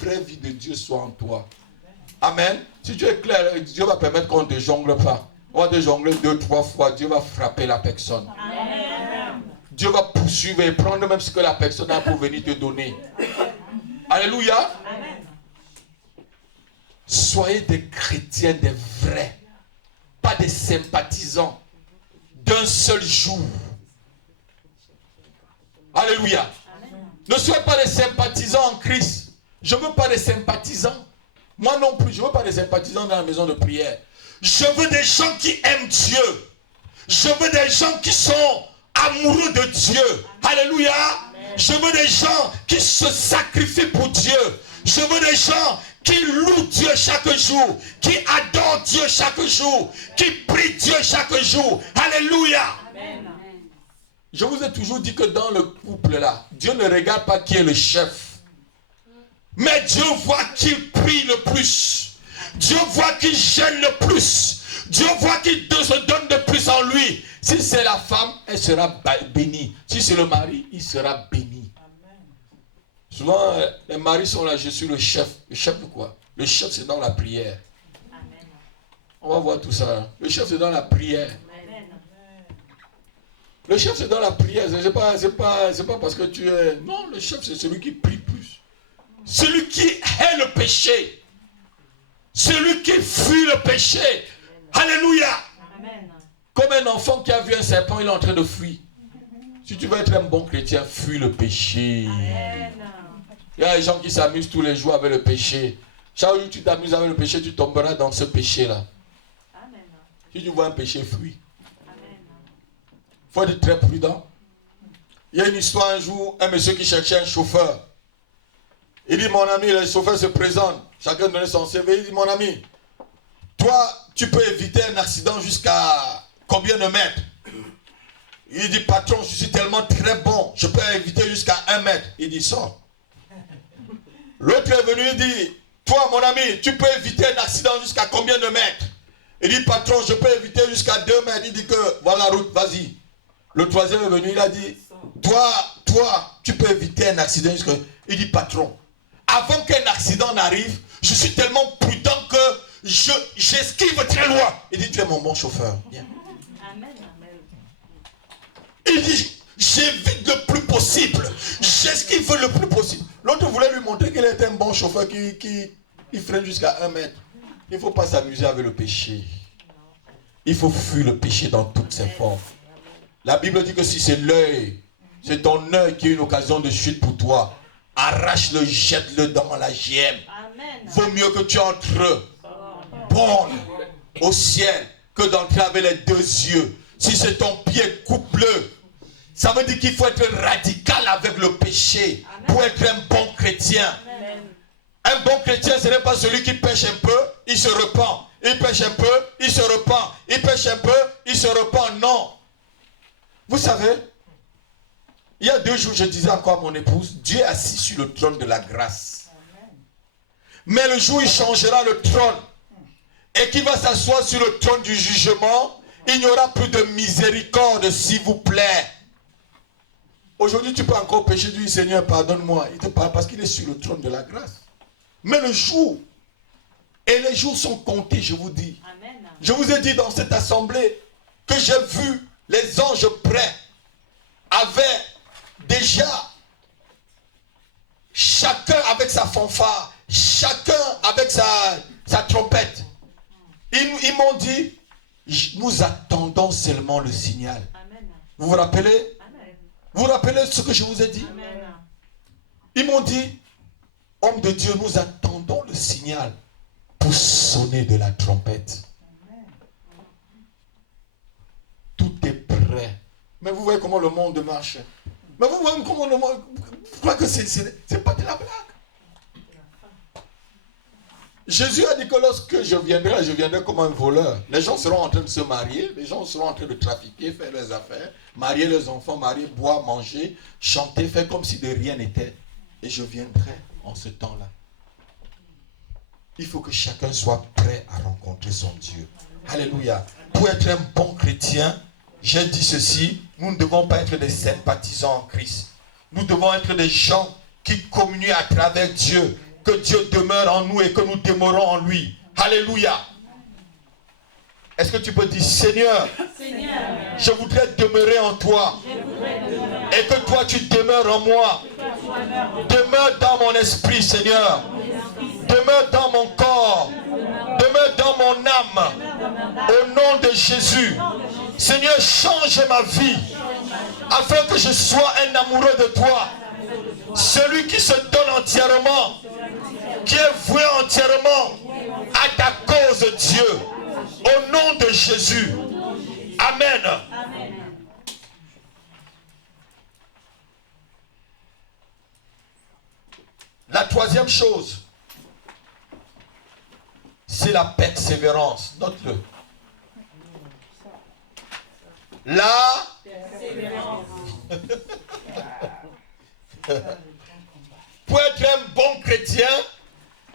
vraie vie de Dieu soit en toi. Amen. Si tu es clair, Dieu va permettre qu'on ne te jongle pas. On va te jongler 2-3 fois, Dieu va frapper la personne. Amen. Dieu va poursuivre et prendre même ce que la personne a pour venir te donner. Alléluia. Amen. Soyez des chrétiens, des vrais. Pas des sympathisants d'un seul jour. Alléluia. Amen. Ne soyez pas des sympathisants en Christ. Je ne veux pas des sympathisants. Moi non plus, je ne veux pas des sympathisants dans la maison de prière. Je veux des gens qui aiment Dieu. Je veux des gens qui sont amoureux de Dieu. Alléluia. Je veux des gens qui se sacrifient pour Dieu. Je veux des gens qui louent Dieu chaque jour, qui adorent Dieu chaque jour, qui prient Dieu chaque jour. Alléluia. Amen. Je vous ai toujours dit que dans le couple là, Dieu ne regarde pas qui est le chef. Mais Dieu voit qui prie le plus. Dieu voit qui gêne le plus. Dieu voit qui se donne de plus en lui. Si c'est la femme, elle sera bénie. Si c'est le mari, il sera béni. Souvent, les maris sont là, je suis le chef. Le chef de quoi? Le chef, c'est dans la prière. Amen. On va voir tout ça. Le chef, c'est dans la prière. Amen. Le chef, c'est dans la prière. C'est pas parce que tu es... Non, le chef, c'est celui qui prie plus. Celui qui hait le péché. Celui qui fuit le péché. Alléluia. Amen. Comme un enfant qui a vu un serpent, il est en train de fuir. Si tu veux être un bon chrétien, fuis le péché. Amen. Il y a des gens qui s'amusent tous les jours avec le péché. Chaque jour que tu t'amuses avec le péché, tu tomberas dans ce péché-là. Amen. Si tu vois un péché, fuis. Amen. Il faut être très prudent. Il y a une histoire un jour, un monsieur qui cherchait un chauffeur. Il dit, mon ami, le chauffeur se présente. Chacun donnait son CV. Il dit, mon ami, toi, tu peux éviter un accident jusqu'à combien de mètres? Il dit, patron, je suis tellement très bon, je peux éviter jusqu'à 1 mètre. Il dit, sors. L'autre est venu, il dit, toi, mon ami, tu peux éviter un accident jusqu'à combien de mètres? Il dit, patron, je peux éviter jusqu'à 2 mètres. Il dit que, voilà la route, vas-y. Le troisième est venu, il a dit, toi, tu peux éviter un accident jusqu'à... Il dit, patron, avant qu'un accident n'arrive, je suis tellement prudent que j'esquive très loin. Il dit, tu es mon bon chauffeur. Bien. Amen. Il dit, j'évite le plus possible. J'esquive le plus possible. L'autre voulait lui montrer qu'il était un bon chauffeur qui freine jusqu'à 1 mètre. Il ne faut pas s'amuser avec le péché. Il faut fuir le péché dans toutes ses formes. La Bible dit que si c'est l'œil, c'est ton œil qui est une occasion de chute pour toi, arrache-le, jette-le dans la GM. Amen. Vaut mieux que tu entres borne au ciel que d'entrer avec les 2 yeux. Si c'est ton pied, coupe-le. Ça veut dire qu'il faut être radical avec le péché. Amen. Pour être un bon chrétien. Amen. Un bon chrétien, ce n'est pas celui qui pêche un peu, il se repent. Il pêche un peu, il se repent. Il pêche un peu, il se repent. Non. Vous savez, il y a 2 jours, je disais encore à mon épouse, Dieu est assis sur le trône de la grâce. Amen. Mais le jour où il changera le trône et qu'il va s'asseoir sur le trône du jugement, il n'y aura plus de miséricorde, s'il vous plaît. Aujourd'hui, tu peux encore pécher, du Seigneur, pardonne-moi. Il te parle parce qu'il est sur le trône de la grâce. Mais le jour, et les jours sont comptés, je vous dis. Amen. Je vous ai dit dans cette assemblée que j'ai vu les anges prêts avaient déjà chacun avec sa fanfare, chacun avec sa trompette. Ils m'ont dit, nous attendons seulement le signal. Amen. Vous vous rappelez? Amen. Vous vous rappelez ce que je vous ai dit? Amen. Ils m'ont dit, homme de Dieu, nous attendons le signal pour sonner de la trompette. Tout est prêt. Mais vous voyez comment le monde marche. Mais vous voyez comment le monde... Vous croyez que c'est pas de la blague. Jésus a dit que lorsque je viendrai comme un voleur. Les gens seront en train de se marier, les gens seront en train de trafiquer, faire leurs affaires, marier leurs enfants, boire, manger, chanter, faire comme si de rien n'était. Et je viendrai en ce temps-là. Il faut que chacun soit prêt à rencontrer son Dieu. Alléluia. Pour être un bon chrétien, j'ai dit ceci, nous ne devons pas être des sympathisants en Christ. Nous devons être des gens qui communient à travers Dieu. Que Dieu demeure en nous et que nous demeurons en lui. Alléluia. Est-ce que tu peux dire, Seigneur, je voudrais demeurer en toi. Et que toi tu demeures en moi. Demeure dans mon esprit, Seigneur. Demeure dans mon corps. Demeure dans mon âme. Au nom de Jésus. Seigneur, change ma vie. Afin que je sois un amoureux de toi. Celui qui se donne entièrement. Qui est voué entièrement à ta cause, Dieu. Au nom de Jésus. Amen. La troisième chose, c'est la persévérance. Note-le. La persévérance. Pour être un bon chrétien,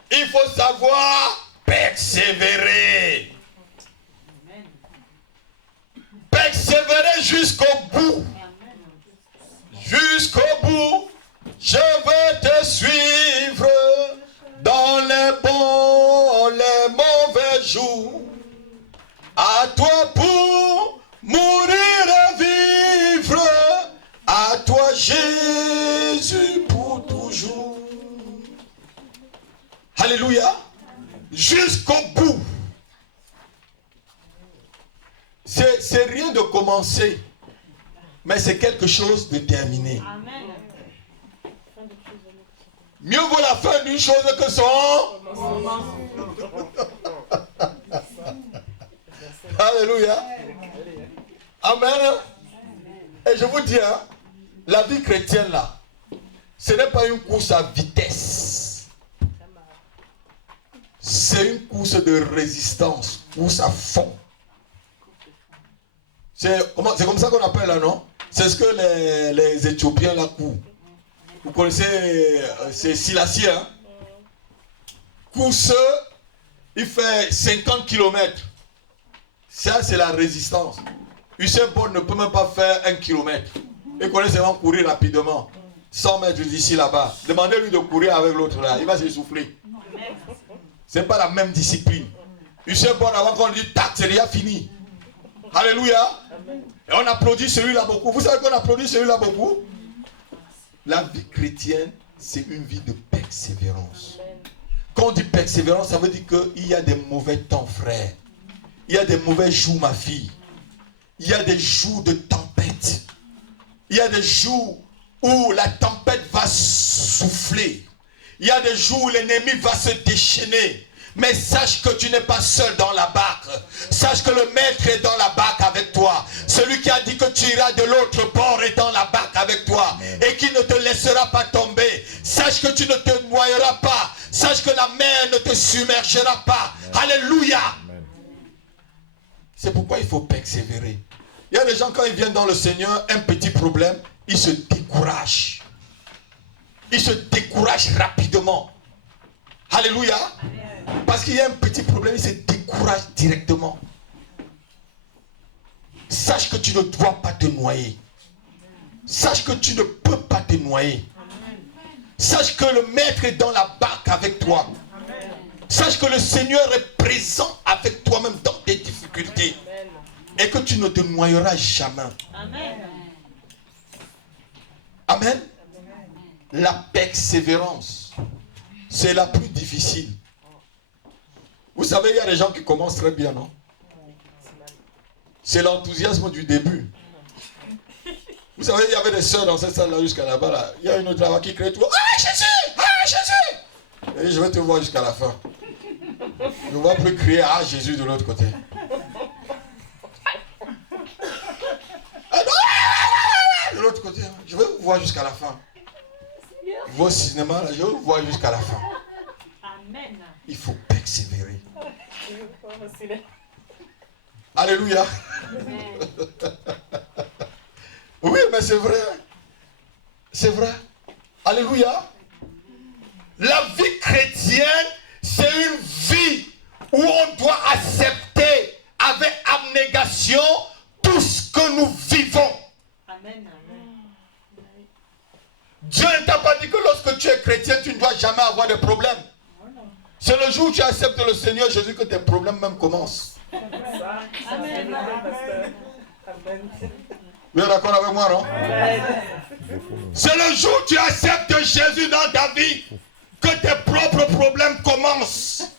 il faut savoir persévérer. Persévérer jusqu'au bout. Jusqu'au bout. Je veux te suivre dans les bons, les mauvais jours. À toi pour mourir et vivre. À toi Jésus pour toujours. Alléluia. Jusqu'au bout. C'est rien de commencer. Mais c'est quelque chose de terminé. Amen. Mieux vaut la fin d'une chose que son... Alléluia. Amen. Et je vous dis, hein, la vie chrétienne là, ce n'est pas une course à vitesse. C'est une course de résistance, course à fond. C'est comme ça qu'on appelle là, non? C'est ce que les Éthiopiens là courent. Vous connaissez, c'est Silassie, hein? Course, il fait 50 km. Ça, c'est la résistance. Usain Bolt ne peut même pas faire 1 km. Il connaît seulement courir rapidement. 100 mètres d'ici là-bas. Demandez-lui de courir avec l'autre là. Il va s'essouffler. Ce n'est pas la même discipline. Usain Bolt, avant qu'on lui dise tac, c'est déjà fini. Alléluia. Et on applaudit celui-là beaucoup. Vous savez qu'on applaudit celui-là beaucoup? La vie chrétienne, c'est une vie de persévérance. Quand on dit persévérance, ça veut dire qu'il y a des mauvais temps, frère. Il y a des mauvais jours, ma fille. Il y a des jours de tempête. Il y a des jours où la tempête va souffler. Il y a des jours où l'ennemi va se déchaîner. Mais sache que tu n'es pas seul dans la barque. Sache que le maître est dans la barque avec toi. Celui qui a dit que tu iras de l'autre bord est dans la barque avec toi. Et qui ne te laissera pas tomber. Sache que tu ne te noyeras pas. Sache que la mer ne te submergera pas. Alléluia. C'est pourquoi il faut persévérer. Il y a des gens, quand ils viennent dans le Seigneur, un petit problème, ils se découragent. Ils se découragent rapidement. Alléluia. Parce qu'il y a un petit problème, ils se découragent directement. Sache que tu ne dois pas te noyer. Sache que tu ne peux pas te noyer. Sache que le maître est dans la barque avec toi. Sache que le Seigneur est présent avec toi-même dans tes difficultés. Et que tu ne te noyeras jamais. Amen. Amen. La persévérance, c'est la plus difficile. Vous savez, il y a des gens qui commencent très bien, non? C'est l'enthousiasme du début. Vous savez, il y avait des sœurs dans cette salle-là jusqu'à là-bas. Là. Il y a une autre là-bas qui crie tout. Ah, Jésus! Ah, Jésus! Et je vais te voir jusqu'à la fin. Je ne vais plus crier ah, Jésus de l'autre côté. Ah, voir jusqu'à la fin. Vos cinémas, là, je vous vois jusqu'à la fin. Amen. Il faut persévérer. Alléluia. Oui, mais c'est vrai. C'est vrai. Alléluia. La vie chrétienne, c'est une vie où on doit accepter avec abnégation tout ce que nous vivons. Amen. Dieu ne t'a pas dit que lorsque tu es chrétien, tu ne dois jamais avoir de problèmes. C'est le jour où tu acceptes le Seigneur Jésus que tes problèmes même commencent. Amen. Vous êtes d'accord avec moi, non? C'est le jour où tu acceptes Jésus dans ta vie que tes propres problèmes commencent.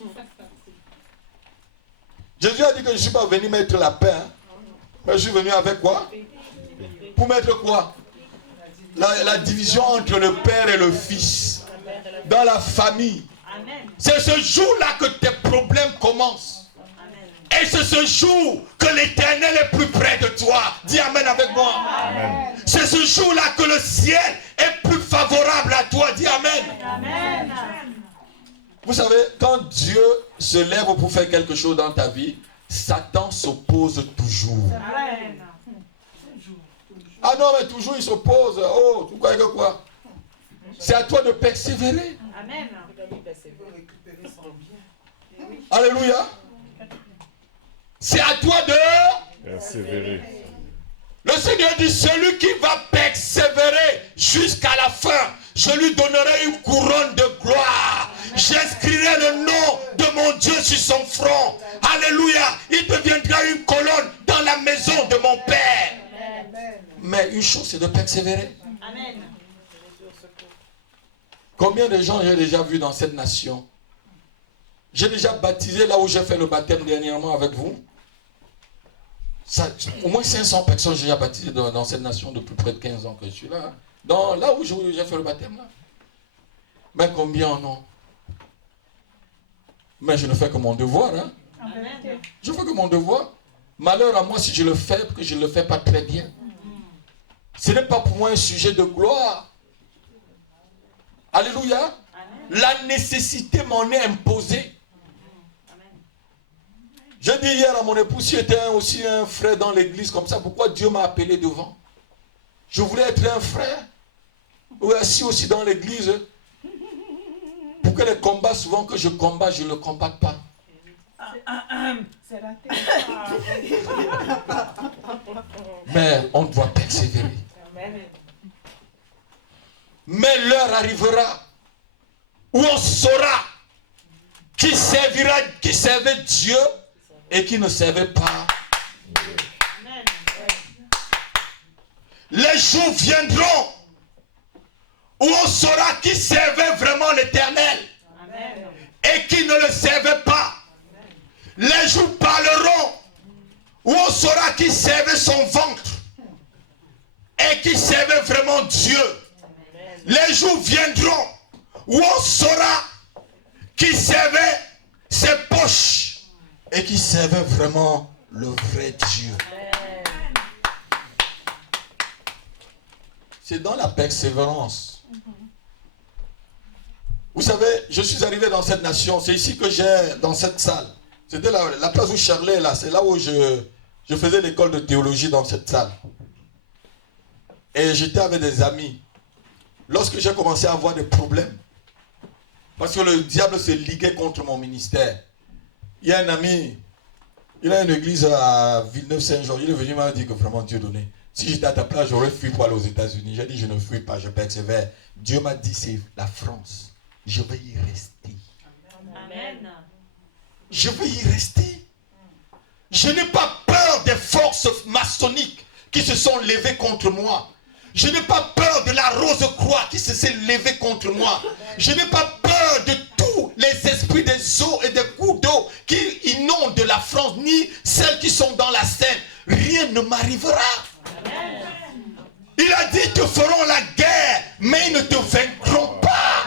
Jésus a dit que je ne suis pas venu mettre la paix. Hein. Mais je suis venu avec quoi? Pour mettre quoi? La division entre le Père et le Fils. Dans la famille. C'est ce jour-là que tes problèmes commencent. Et c'est ce jour que l'Éternel est plus près de toi. Dis Amen avec moi. Amen. C'est ce jour-là que le ciel est plus favorable à toi. Dis Amen. Amen. Vous savez, quand Dieu se lève pour faire quelque chose dans ta vie, Satan s'oppose toujours. Amen. Ah non, mais toujours il s'oppose. Oh, tu crois que quoi? C'est à toi de persévérer. Amen. Alléluia. C'est à toi de persévérer. Le Seigneur dit, celui qui va persévérer jusqu'à la fin, je lui donnerai une couronne de gloire. J'inscrirai le nom de mon Dieu sur son front. Alléluia. Il deviendra une colonne dans la maison de mon Père. Mais une chose, c'est de persévérer. Amen. Combien de gens j'ai déjà vu dans cette nation? J'ai déjà baptisé là où j'ai fait le baptême dernièrement avec vous. Au moins 500 personnes j'ai déjà baptisé dans cette nation depuis près de 15 ans que je suis là. Là où j'ai fait le baptême là. Mais combien en ont? Mais je ne fais que mon devoir. Hein? Amen. Je fais que mon devoir. Malheur à moi si je le fais, parce que je ne le fais pas très bien. Ce n'est pas pour moi un sujet de gloire. Alléluia. Amen. La nécessité m'en est imposée. Je dis hier à mon épouse, si j'étais aussi un frère dans l'église comme ça, pourquoi Dieu m'a appelé devant? Je voulais être un frère, ou assis aussi dans l'église, pour que les combats souvent que je combats, je ne le combatte pas. Mais on doit persévérer. Mais l'heure arrivera où on saura qui servait Dieu et qui ne servait pas. Les jours viendront où on saura qui servait vraiment l'Éternel et qui ne le servait pas. Les jours parleront où on saura qui servait son ventre et qui servait vraiment Dieu. Les jours viendront où on saura qui servait ses poches et qui servait vraiment le vrai Dieu. C'est dans la persévérance. Vous savez, je suis arrivé dans cette nation. C'est ici que j'ai, dans cette salle. C'était la place où Charlet est là. C'est là où je faisais l'école de théologie dans cette salle. Et j'étais avec des amis. Lorsque j'ai commencé à avoir des problèmes, parce que le diable s'est ligué contre mon ministère. Il y a un ami, il a une église à Villeneuve-Saint-Georges. Il est venu m'a dit que vraiment Dieu donnait. Si j'étais à ta place, j'aurais fui pour aller aux États-Unis. J'ai dit je ne fuis pas, je persévère. Dieu m'a dit c'est la France. Je vais y rester. Amen. Je vais y rester. Je n'ai pas peur des forces maçonniques qui se sont levées contre moi. Je n'ai pas peur de la Rose-Croix qui s'est levée contre moi. Je n'ai pas peur de tous les esprits des eaux et des coups d'eau qui inondent de la France, ni celles qui sont dans la Seine. Rien ne m'arrivera. Il a dit ils te feront la guerre, mais ils ne te vaincront pas.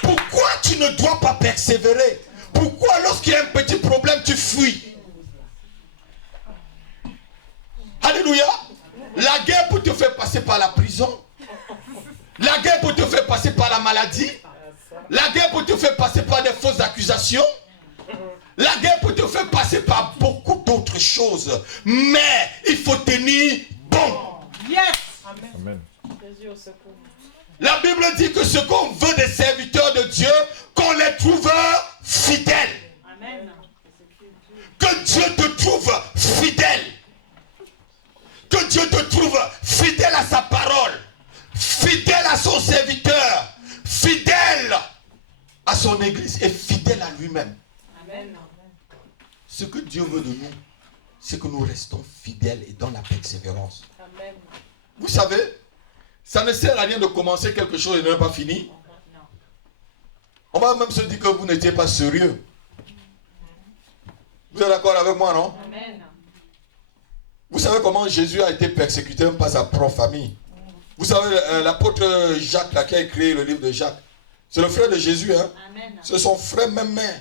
Pourquoi tu ne dois pas persévérer? Pourquoi lorsqu'il y a un petit problème, tu fuis? Alléluia. La passer par la prison. La guerre peut te faire passer par la maladie. La guerre peut te faire passer par des fausses accusations. La guerre peut te faire passer par beaucoup d'autres choses. Mais il faut tenir bon. Yes. Amen. Jésus au secours. La Bible dit que ce qu'on veut des serviteurs de Dieu, qu'on les trouve fidèles. Amen. Que Dieu te trouve fidèle. Que Dieu te trouve fidèle à sa parole. Fidèle à son serviteur. Fidèle à son église et fidèle à lui-même. Amen. Ce que Dieu veut de nous, c'est que nous restons fidèles et dans la persévérance. Amen. Vous savez, ça ne sert à rien de commencer quelque chose et de ne pas finir. On va même se dire que vous n'étiez pas sérieux. Vous êtes d'accord avec moi, non? Amen. Vous savez comment Jésus a été persécuté même par sa propre famille. Vous savez, l'apôtre Jacques, là, qui a écrit le livre de Jacques, c'est le frère de Jésus, hein? Amen. C'est son frère même mère.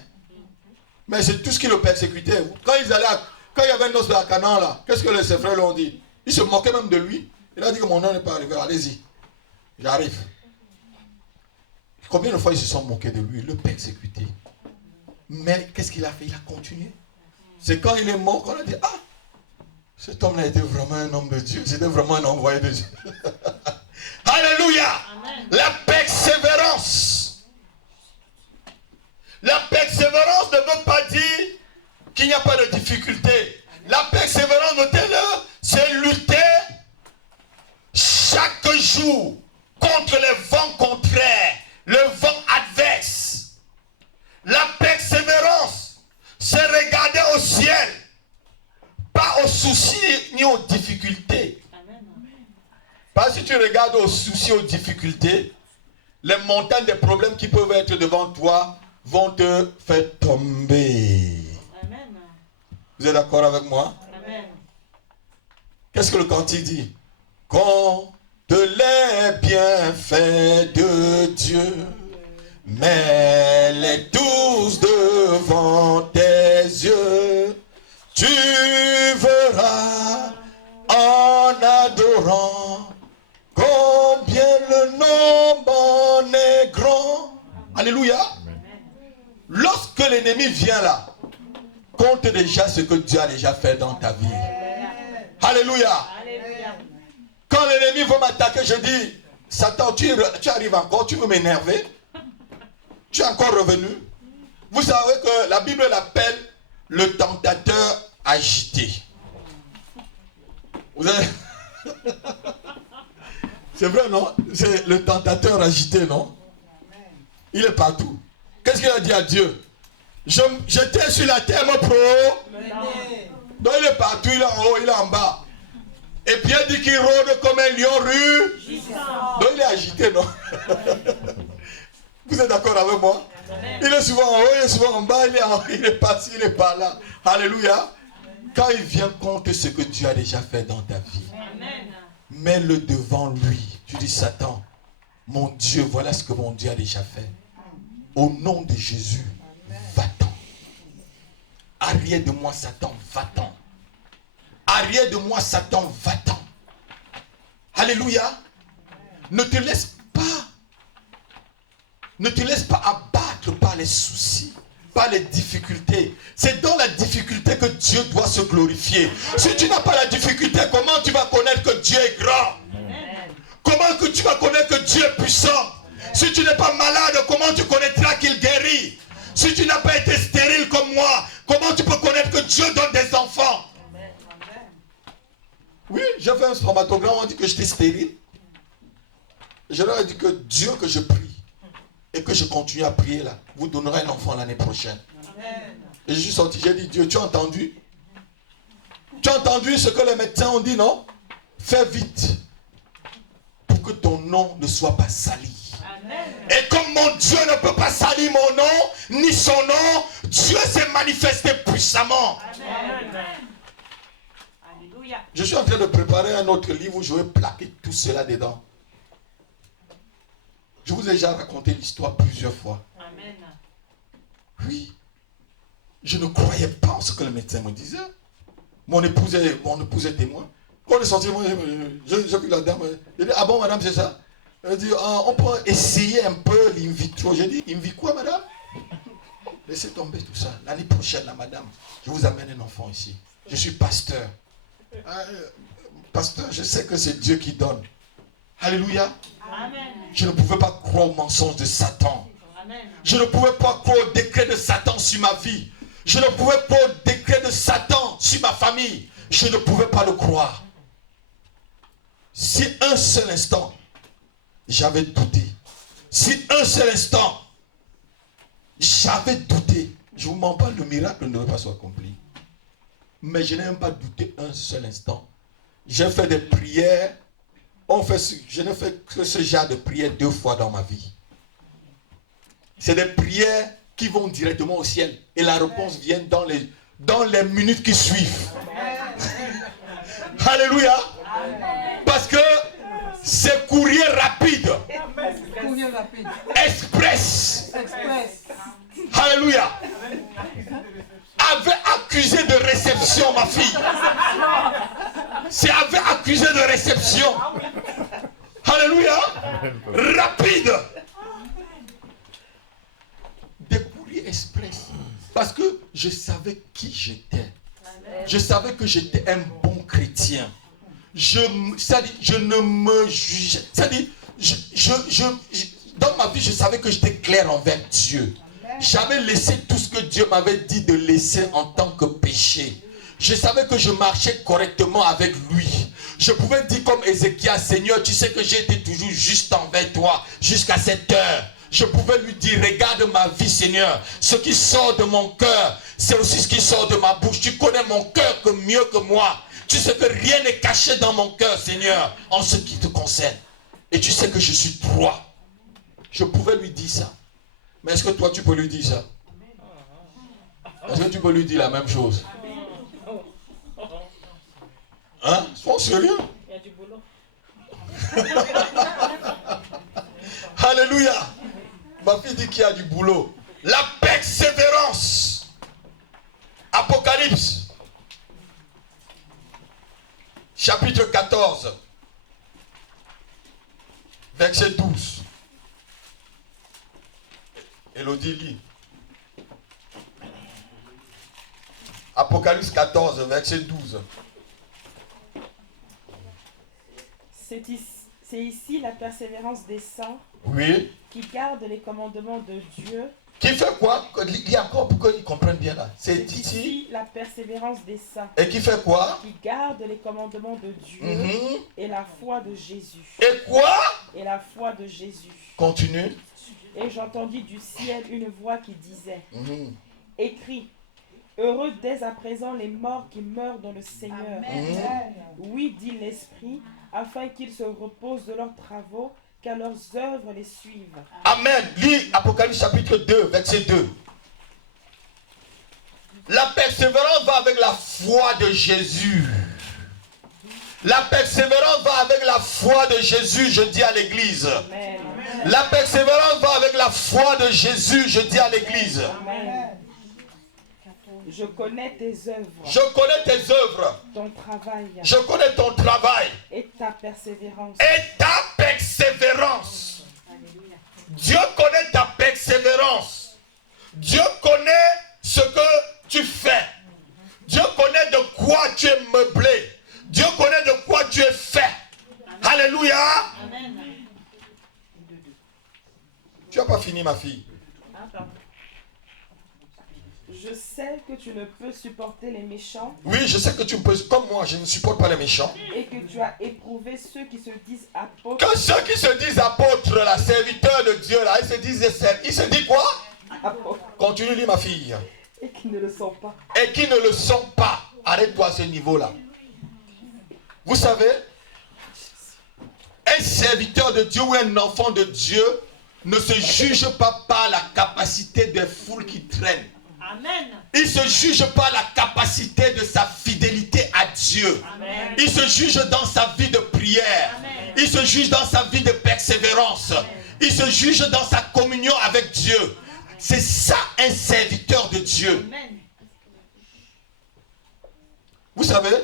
Mais c'est tout ce qui le persécutait. Quand il y avait une noce de la Canaan, là, qu'est-ce que ses frères lui ont dit? Ils se moquaient même de lui. Il a dit que mon nom n'est pas arrivé, allez-y, j'arrive. Combien de fois ils se sont moqués de lui, le persécuté. Mais qu'est-ce qu'il a fait? Il a continué. C'est quand il est mort qu'on a dit, ah, cet homme-là était vraiment un homme de Dieu, c'était vraiment un envoyé de Dieu. Alléluia. Amen. La persévérance. La persévérance ne veut pas dire qu'il n'y a pas de difficulté. La persévérance, notez-le, c'est lutter chaque jour contre les vents contraires, le vent adverse. La persévérance, c'est regarder au ciel, pas aux soucis ni aux difficultés. Amen. Parce que si tu regardes aux soucis, aux difficultés, les montagnes des problèmes qui peuvent être devant toi vont te faire tomber. Amen. Vous êtes d'accord avec moi? Amen. Qu'est-ce que le cantique dit? Compte les bienfaits de Dieu, mets-les tous devant tes yeux. Tu verras en adorant combien le nombre en est grand. Alléluia. Lorsque l'ennemi vient là, compte déjà ce que Dieu a déjà fait dans ta vie. Alléluia. Alléluia. Quand l'ennemi veut m'attaquer, je dis, Satan, tu arrives encore, tu veux m'énerver? Tu es encore revenu? Vous savez que la Bible l'appelle le tentateur agité. Vous avez... C'est vrai, non? C'est le tentateur agité, non? Il est partout. Qu'est-ce qu'il a dit à Dieu? J'étais sur la terre, mon pro. Donc il est partout, il est en haut, il est en bas. Et Pierre dit qu'il rôde comme un lion rugissant. Donc il est agité, non? Vous êtes d'accord avec moi? Il est souvent en haut, il est souvent en bas, il est par-ci, il est par-là. Alléluia. Quand il vient compte ce que Dieu a déjà fait dans ta vie, Amen. mets-le devant lui. Tu dis, Satan, mon Dieu, voilà ce que mon Dieu a déjà fait. Au nom de Jésus, va-t'en. Arrière de moi, Satan, va-t'en. Arrière de moi, Satan, va-t'en. Alléluia. Ne te laisse pas abattre par les soucis, par les difficultés. C'est dans la difficulté que Dieu doit se glorifier. Si tu n'as pas la difficulté, comment tu vas connaître que Dieu est grand? Comment que tu vas connaître que Dieu est puissant? Si tu n'es pas malade, comment tu connaîtras qu'il guérit? Si tu n'as pas été stérile comme moi, comment tu peux connaître que Dieu donne des enfants? Oui, j'ai fait un spermatogramme, on dit que j'étais stérile. Je leur ai dit que Dieu que je prie et que je continue à prier là, vous donnerez un enfant l'année prochaine. Et je suis sorti, j'ai dit, Dieu, tu as entendu? Tu as entendu ce que les médecins ont dit, non? Fais vite pour que ton nom ne soit pas sali. Et comme mon Dieu ne peut pas salir mon nom, ni son nom, Dieu s'est manifesté puissamment. Amen. Alléluia. Je suis en train de préparer un autre livre où je vais plaquer tout cela dedans. Je vous ai déjà raconté l'histoire plusieurs fois. Amen. Oui. Je ne croyais pas en ce que le médecin me disait. Mon épouse est témoin. Quand on est sorti, moi, j'ai vu la dame. J'ai dit, ah bon, madame, c'est ça? Elle dit, ah, on peut essayer un peu l'in vitro. J'ai dit, in vitro quoi, madame? Laissez tomber tout ça. L'année prochaine, là, madame, je vous amène un enfant ici. Je suis pasteur. Pasteur, je sais que c'est Dieu qui donne. Alléluia. Amen. Je ne pouvais pas croire au mensonge de Satan. Amen. Je ne pouvais pas croire au décret de Satan sur ma vie. Je ne pouvais pas croire au décret de Satan sur ma famille. Je ne pouvais pas le croire. Si un seul instant, j'avais douté. Si un seul instant, j'avais douté. Je ne vous mens pas, le miracle ne devait pas soit accompli. Mais je n'ai même pas douté un seul instant. J'ai fait des prières. Je n'ai fait que ce genre de prières 2 fois dans ma vie. C'est des prières qui vont directement au ciel. Et la réponse vient dans les minutes qui suivent. Alléluia. Parce que c'est courrier rapide. Express. Alléluia. Avait accusé de réception, ma fille. C'est avait accusé de réception. Alléluia. Rapide. Des courriers express. Parce que je savais qui j'étais. Je savais que j'étais un bon chrétien. C'est-à-dire, je ne me jugeais. C'est-à-dire, dans ma vie, je savais que j'étais clair envers Dieu. J'avais laissé tout ce que Dieu m'avait dit de laisser en tant que péché. Je savais que je marchais correctement avec lui. Je pouvais dire comme Ézéchias, Seigneur, tu sais que j'ai été toujours juste envers toi jusqu'à cette heure. Je pouvais lui dire, regarde ma vie, Seigneur. Ce qui sort de mon cœur, c'est aussi ce qui sort de ma bouche. Tu connais mon cœur que mieux que moi. Tu sais que rien n'est caché dans mon cœur, Seigneur, en ce qui te concerne. Et tu sais que je suis droit. Je pouvais lui dire ça. Mais est-ce que toi, tu peux lui dire ça? Est-ce que tu peux lui dire la même chose? Hein? Sois sérieux. Il y a du boulot. Alléluia. Ma fille dit qu'il y a du boulot. La persévérance. Apocalypse. Chapitre 14. Verset 12. Élodie lit. Apocalypse 14, verset 12. C'est ici la persévérance des saints Oui. qui gardent les commandements de Dieu. Qui fait quoi? Il y a encore pour qu'ils comprennent bien là. C'est ici la persévérance des saints. Et qui fait quoi? Qui gardent les commandements de Dieu et la foi de Jésus. Et quoi? Et la foi de Jésus. Continue. Et j'entendis du ciel une voix qui disait, écris, heureux dès à présent les morts qui meurent dans le Seigneur. Oui, dit l'Esprit, afin qu'ils se reposent de leurs travaux, car leurs œuvres les suivent. Amen. Lis Apocalypse chapitre 2, verset 2. La persévérance va avec la foi de Jésus. La persévérance va avec la foi de Jésus, je dis à l'église. Amen. La persévérance va avec la foi de Jésus, je dis à l'église. Amen. Je connais tes œuvres. Je connais tes œuvres. Ton travail. Je connais ton travail. Et ta persévérance. Et ta persévérance. Dieu connaît ta persévérance. Dieu connaît ce que tu fais. Dieu connaît de quoi tu es meublé. Dieu connaît de quoi tu es fait. Alléluia. Amen. Tu n'as pas fini, ma fille. Je sais que tu ne peux supporter les méchants. Oui, je sais que tu peux, comme moi, je ne supporte pas les méchants. Et que tu as éprouvé ceux qui se disent apôtres. Que ceux qui se disent apôtres, là, serviteurs de Dieu, là, ils se disent quoi? Apôtres. Continue, lis, ma fille. Et qui ne le sont pas. Et qui ne le sont pas. Arrête-toi à ce niveau-là. Vous savez, un serviteur de Dieu ou un enfant de Dieu ne se juge pas par la capacité des foules qui traînent. Amen. Il ne se juge pas la capacité de sa fidélité à Dieu. Amen. Il se juge dans sa vie de prière. Amen. Il se juge dans sa vie de persévérance. Il se juge dans sa communion avec Dieu. C'est ça un serviteur de Dieu. Amen. Vous savez,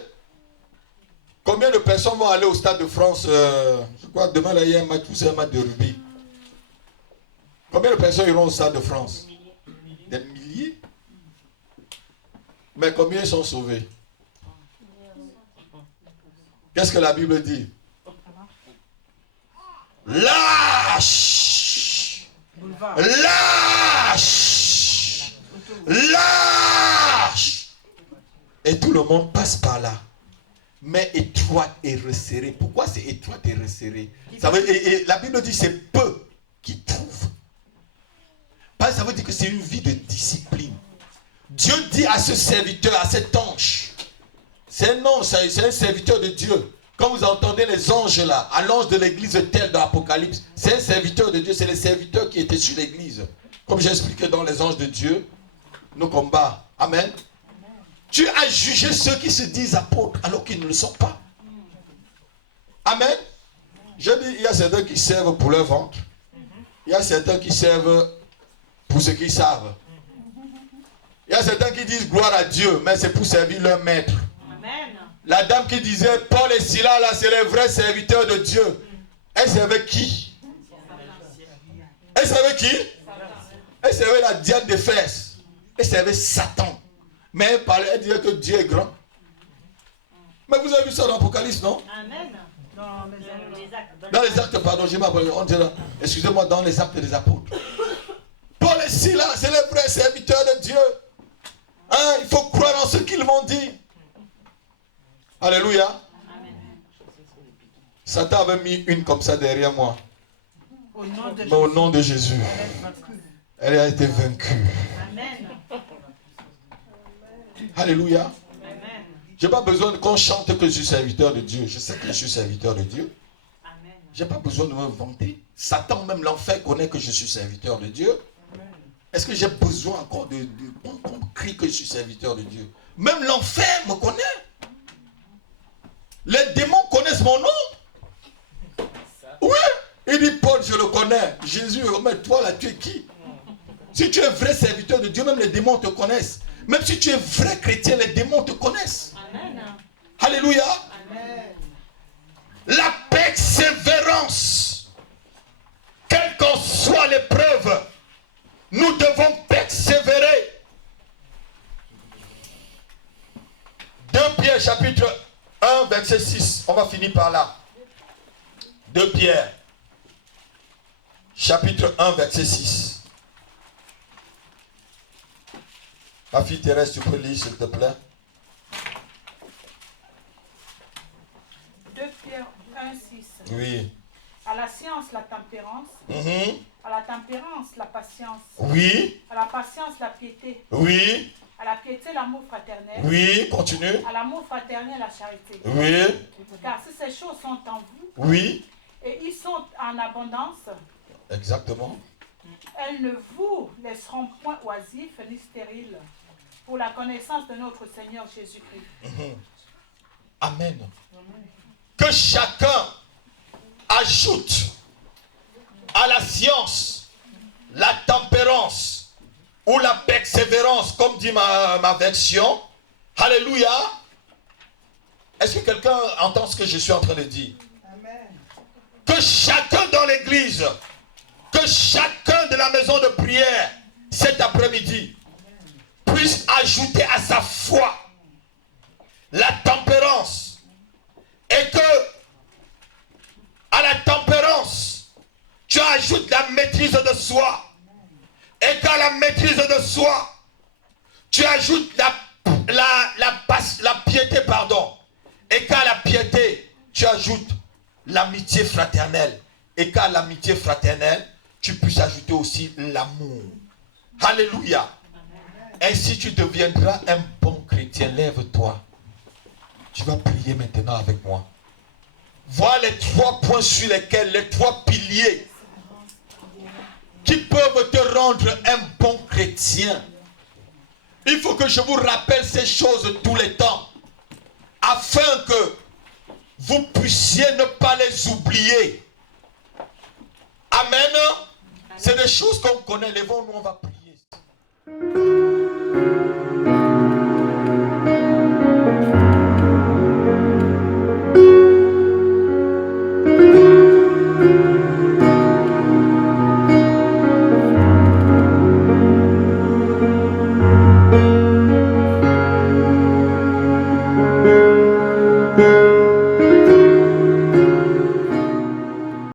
Combien de personnes vont aller au Stade de France je crois que demain, là, il y a un match, un match de rugby. Combien de personnes iront au Stade de France? Des milliers. Mais combien sont sauvés? Qu'est-ce que la Bible dit? Lâche! Lâche! Lâche! Et tout le monde passe par là. Mais étroite et resserrée. Pourquoi c'est étroite et resserrée? Ça veut, et la Bible dit c'est peu qui trouvent. Ça veut dire que c'est une vie de discipline. Dieu dit à ce serviteur, à cet ange, c'est un ange, c'est un serviteur de Dieu. Quand vous entendez les anges là, à l'ange de l'église telle dans l'Apocalypse, c'est un serviteur de Dieu, c'est le serviteur qui était sur l'église. Comme j'ai expliqué dans les anges de Dieu, nos combats. Amen. Tu as jugé ceux qui se disent apôtres alors qu'ils ne le sont pas. Amen. Je dis, il y a certains qui servent pour leur ventre. Il y a certains qui servent pour ce qu'ils savent. Il y a certains qui disent gloire à Dieu, mais c'est pour servir leur maître. Amen. La dame qui disait Paul et Silas, là, c'est les vrais serviteurs de Dieu. Elle servait qui? Elle servait qui? Elle servait la Diane d'Éphèse. Elle servait Satan. Mais elle parlait, elle disait que Dieu est grand. Mais vous avez vu ça dans l'Apocalypse, non? Amen. Dans les actes. Dans les actes, pardon, j'ai mal parlé. On dit là, excusez-moi, dans les actes des apôtres. Paul et Silas, c'est les vrais serviteurs de Dieu. Hein, il faut croire en ce qu'ils m'ont dit. Alléluia. Amen. Satan avait mis une comme ça derrière moi. Mais au nom de Jésus, elle a été vaincue. Amen. Alléluia. Amen. Je n'ai pas besoin qu'on chante que je suis serviteur de Dieu. Je sais que je suis serviteur de Dieu. Amen. Je n'ai pas besoin de me vanter. Satan, même l'enfer, connaît que je suis serviteur de Dieu. Est-ce que j'ai besoin encore qu'on crie que je suis serviteur de Dieu? Même l'enfer me connaît. Les démons connaissent mon nom. Oui. Il dit, Paul, je le connais. Jésus, mais toi là, tu es qui? Si tu es vrai serviteur de Dieu, même les démons te connaissent. Même si tu es vrai chrétien, les démons te connaissent. Amen. Alléluia. Amen. La persévérance. Quelle qu'en soit l'épreuve, nous devons persévérer. 2 Pierre chapitre 1 verset 6. On va finir par là. 2 Pierre chapitre 1 verset 6. Ma fille Thérèse, tu peux lire s'il te plaît. 2 Pierre 1, 6. Oui. À la science, la tempérance. À la tempérance, la patience. Oui. À la patience, la piété. Oui. À la piété, l'amour fraternel. Oui. Continue. À l'amour fraternel, la charité. Oui. Car si ces choses sont en vous, Oui. et ils sont en abondance, Exactement. elles ne vous laisseront point oisifs ni stériles pour la connaissance de notre Seigneur Jésus-Christ. Amen. Que chacun ajoute à la science la tempérance ou la persévérance, comme dit ma version. Alléluia. Est-ce que quelqu'un entend ce que je suis en train de dire? Amen. Que chacun dans l'église, que chacun de la maison de prière cet après-midi puisse ajouter à sa foi la tempérance, et que à la tempérance tu ajoutes la maîtrise de soi, et qu'à la maîtrise de soi tu ajoutes la piété, pardon, et qu'à la piété tu ajoutes l'amitié fraternelle, et qu'à l'amitié fraternelle tu puisses ajouter aussi l'amour. Alléluia. Ainsi tu deviendras un bon chrétien. Lève-toi. Tu vas prier maintenant avec moi. Voilà les 3 points sur lesquels, les 3 piliers qui peuvent te rendre un bon chrétien. Il faut que je vous rappelle ces choses tous les temps, afin que vous puissiez ne pas les oublier. Amen. C'est des choses qu'on connaît. Lèvons-nous, on va prier.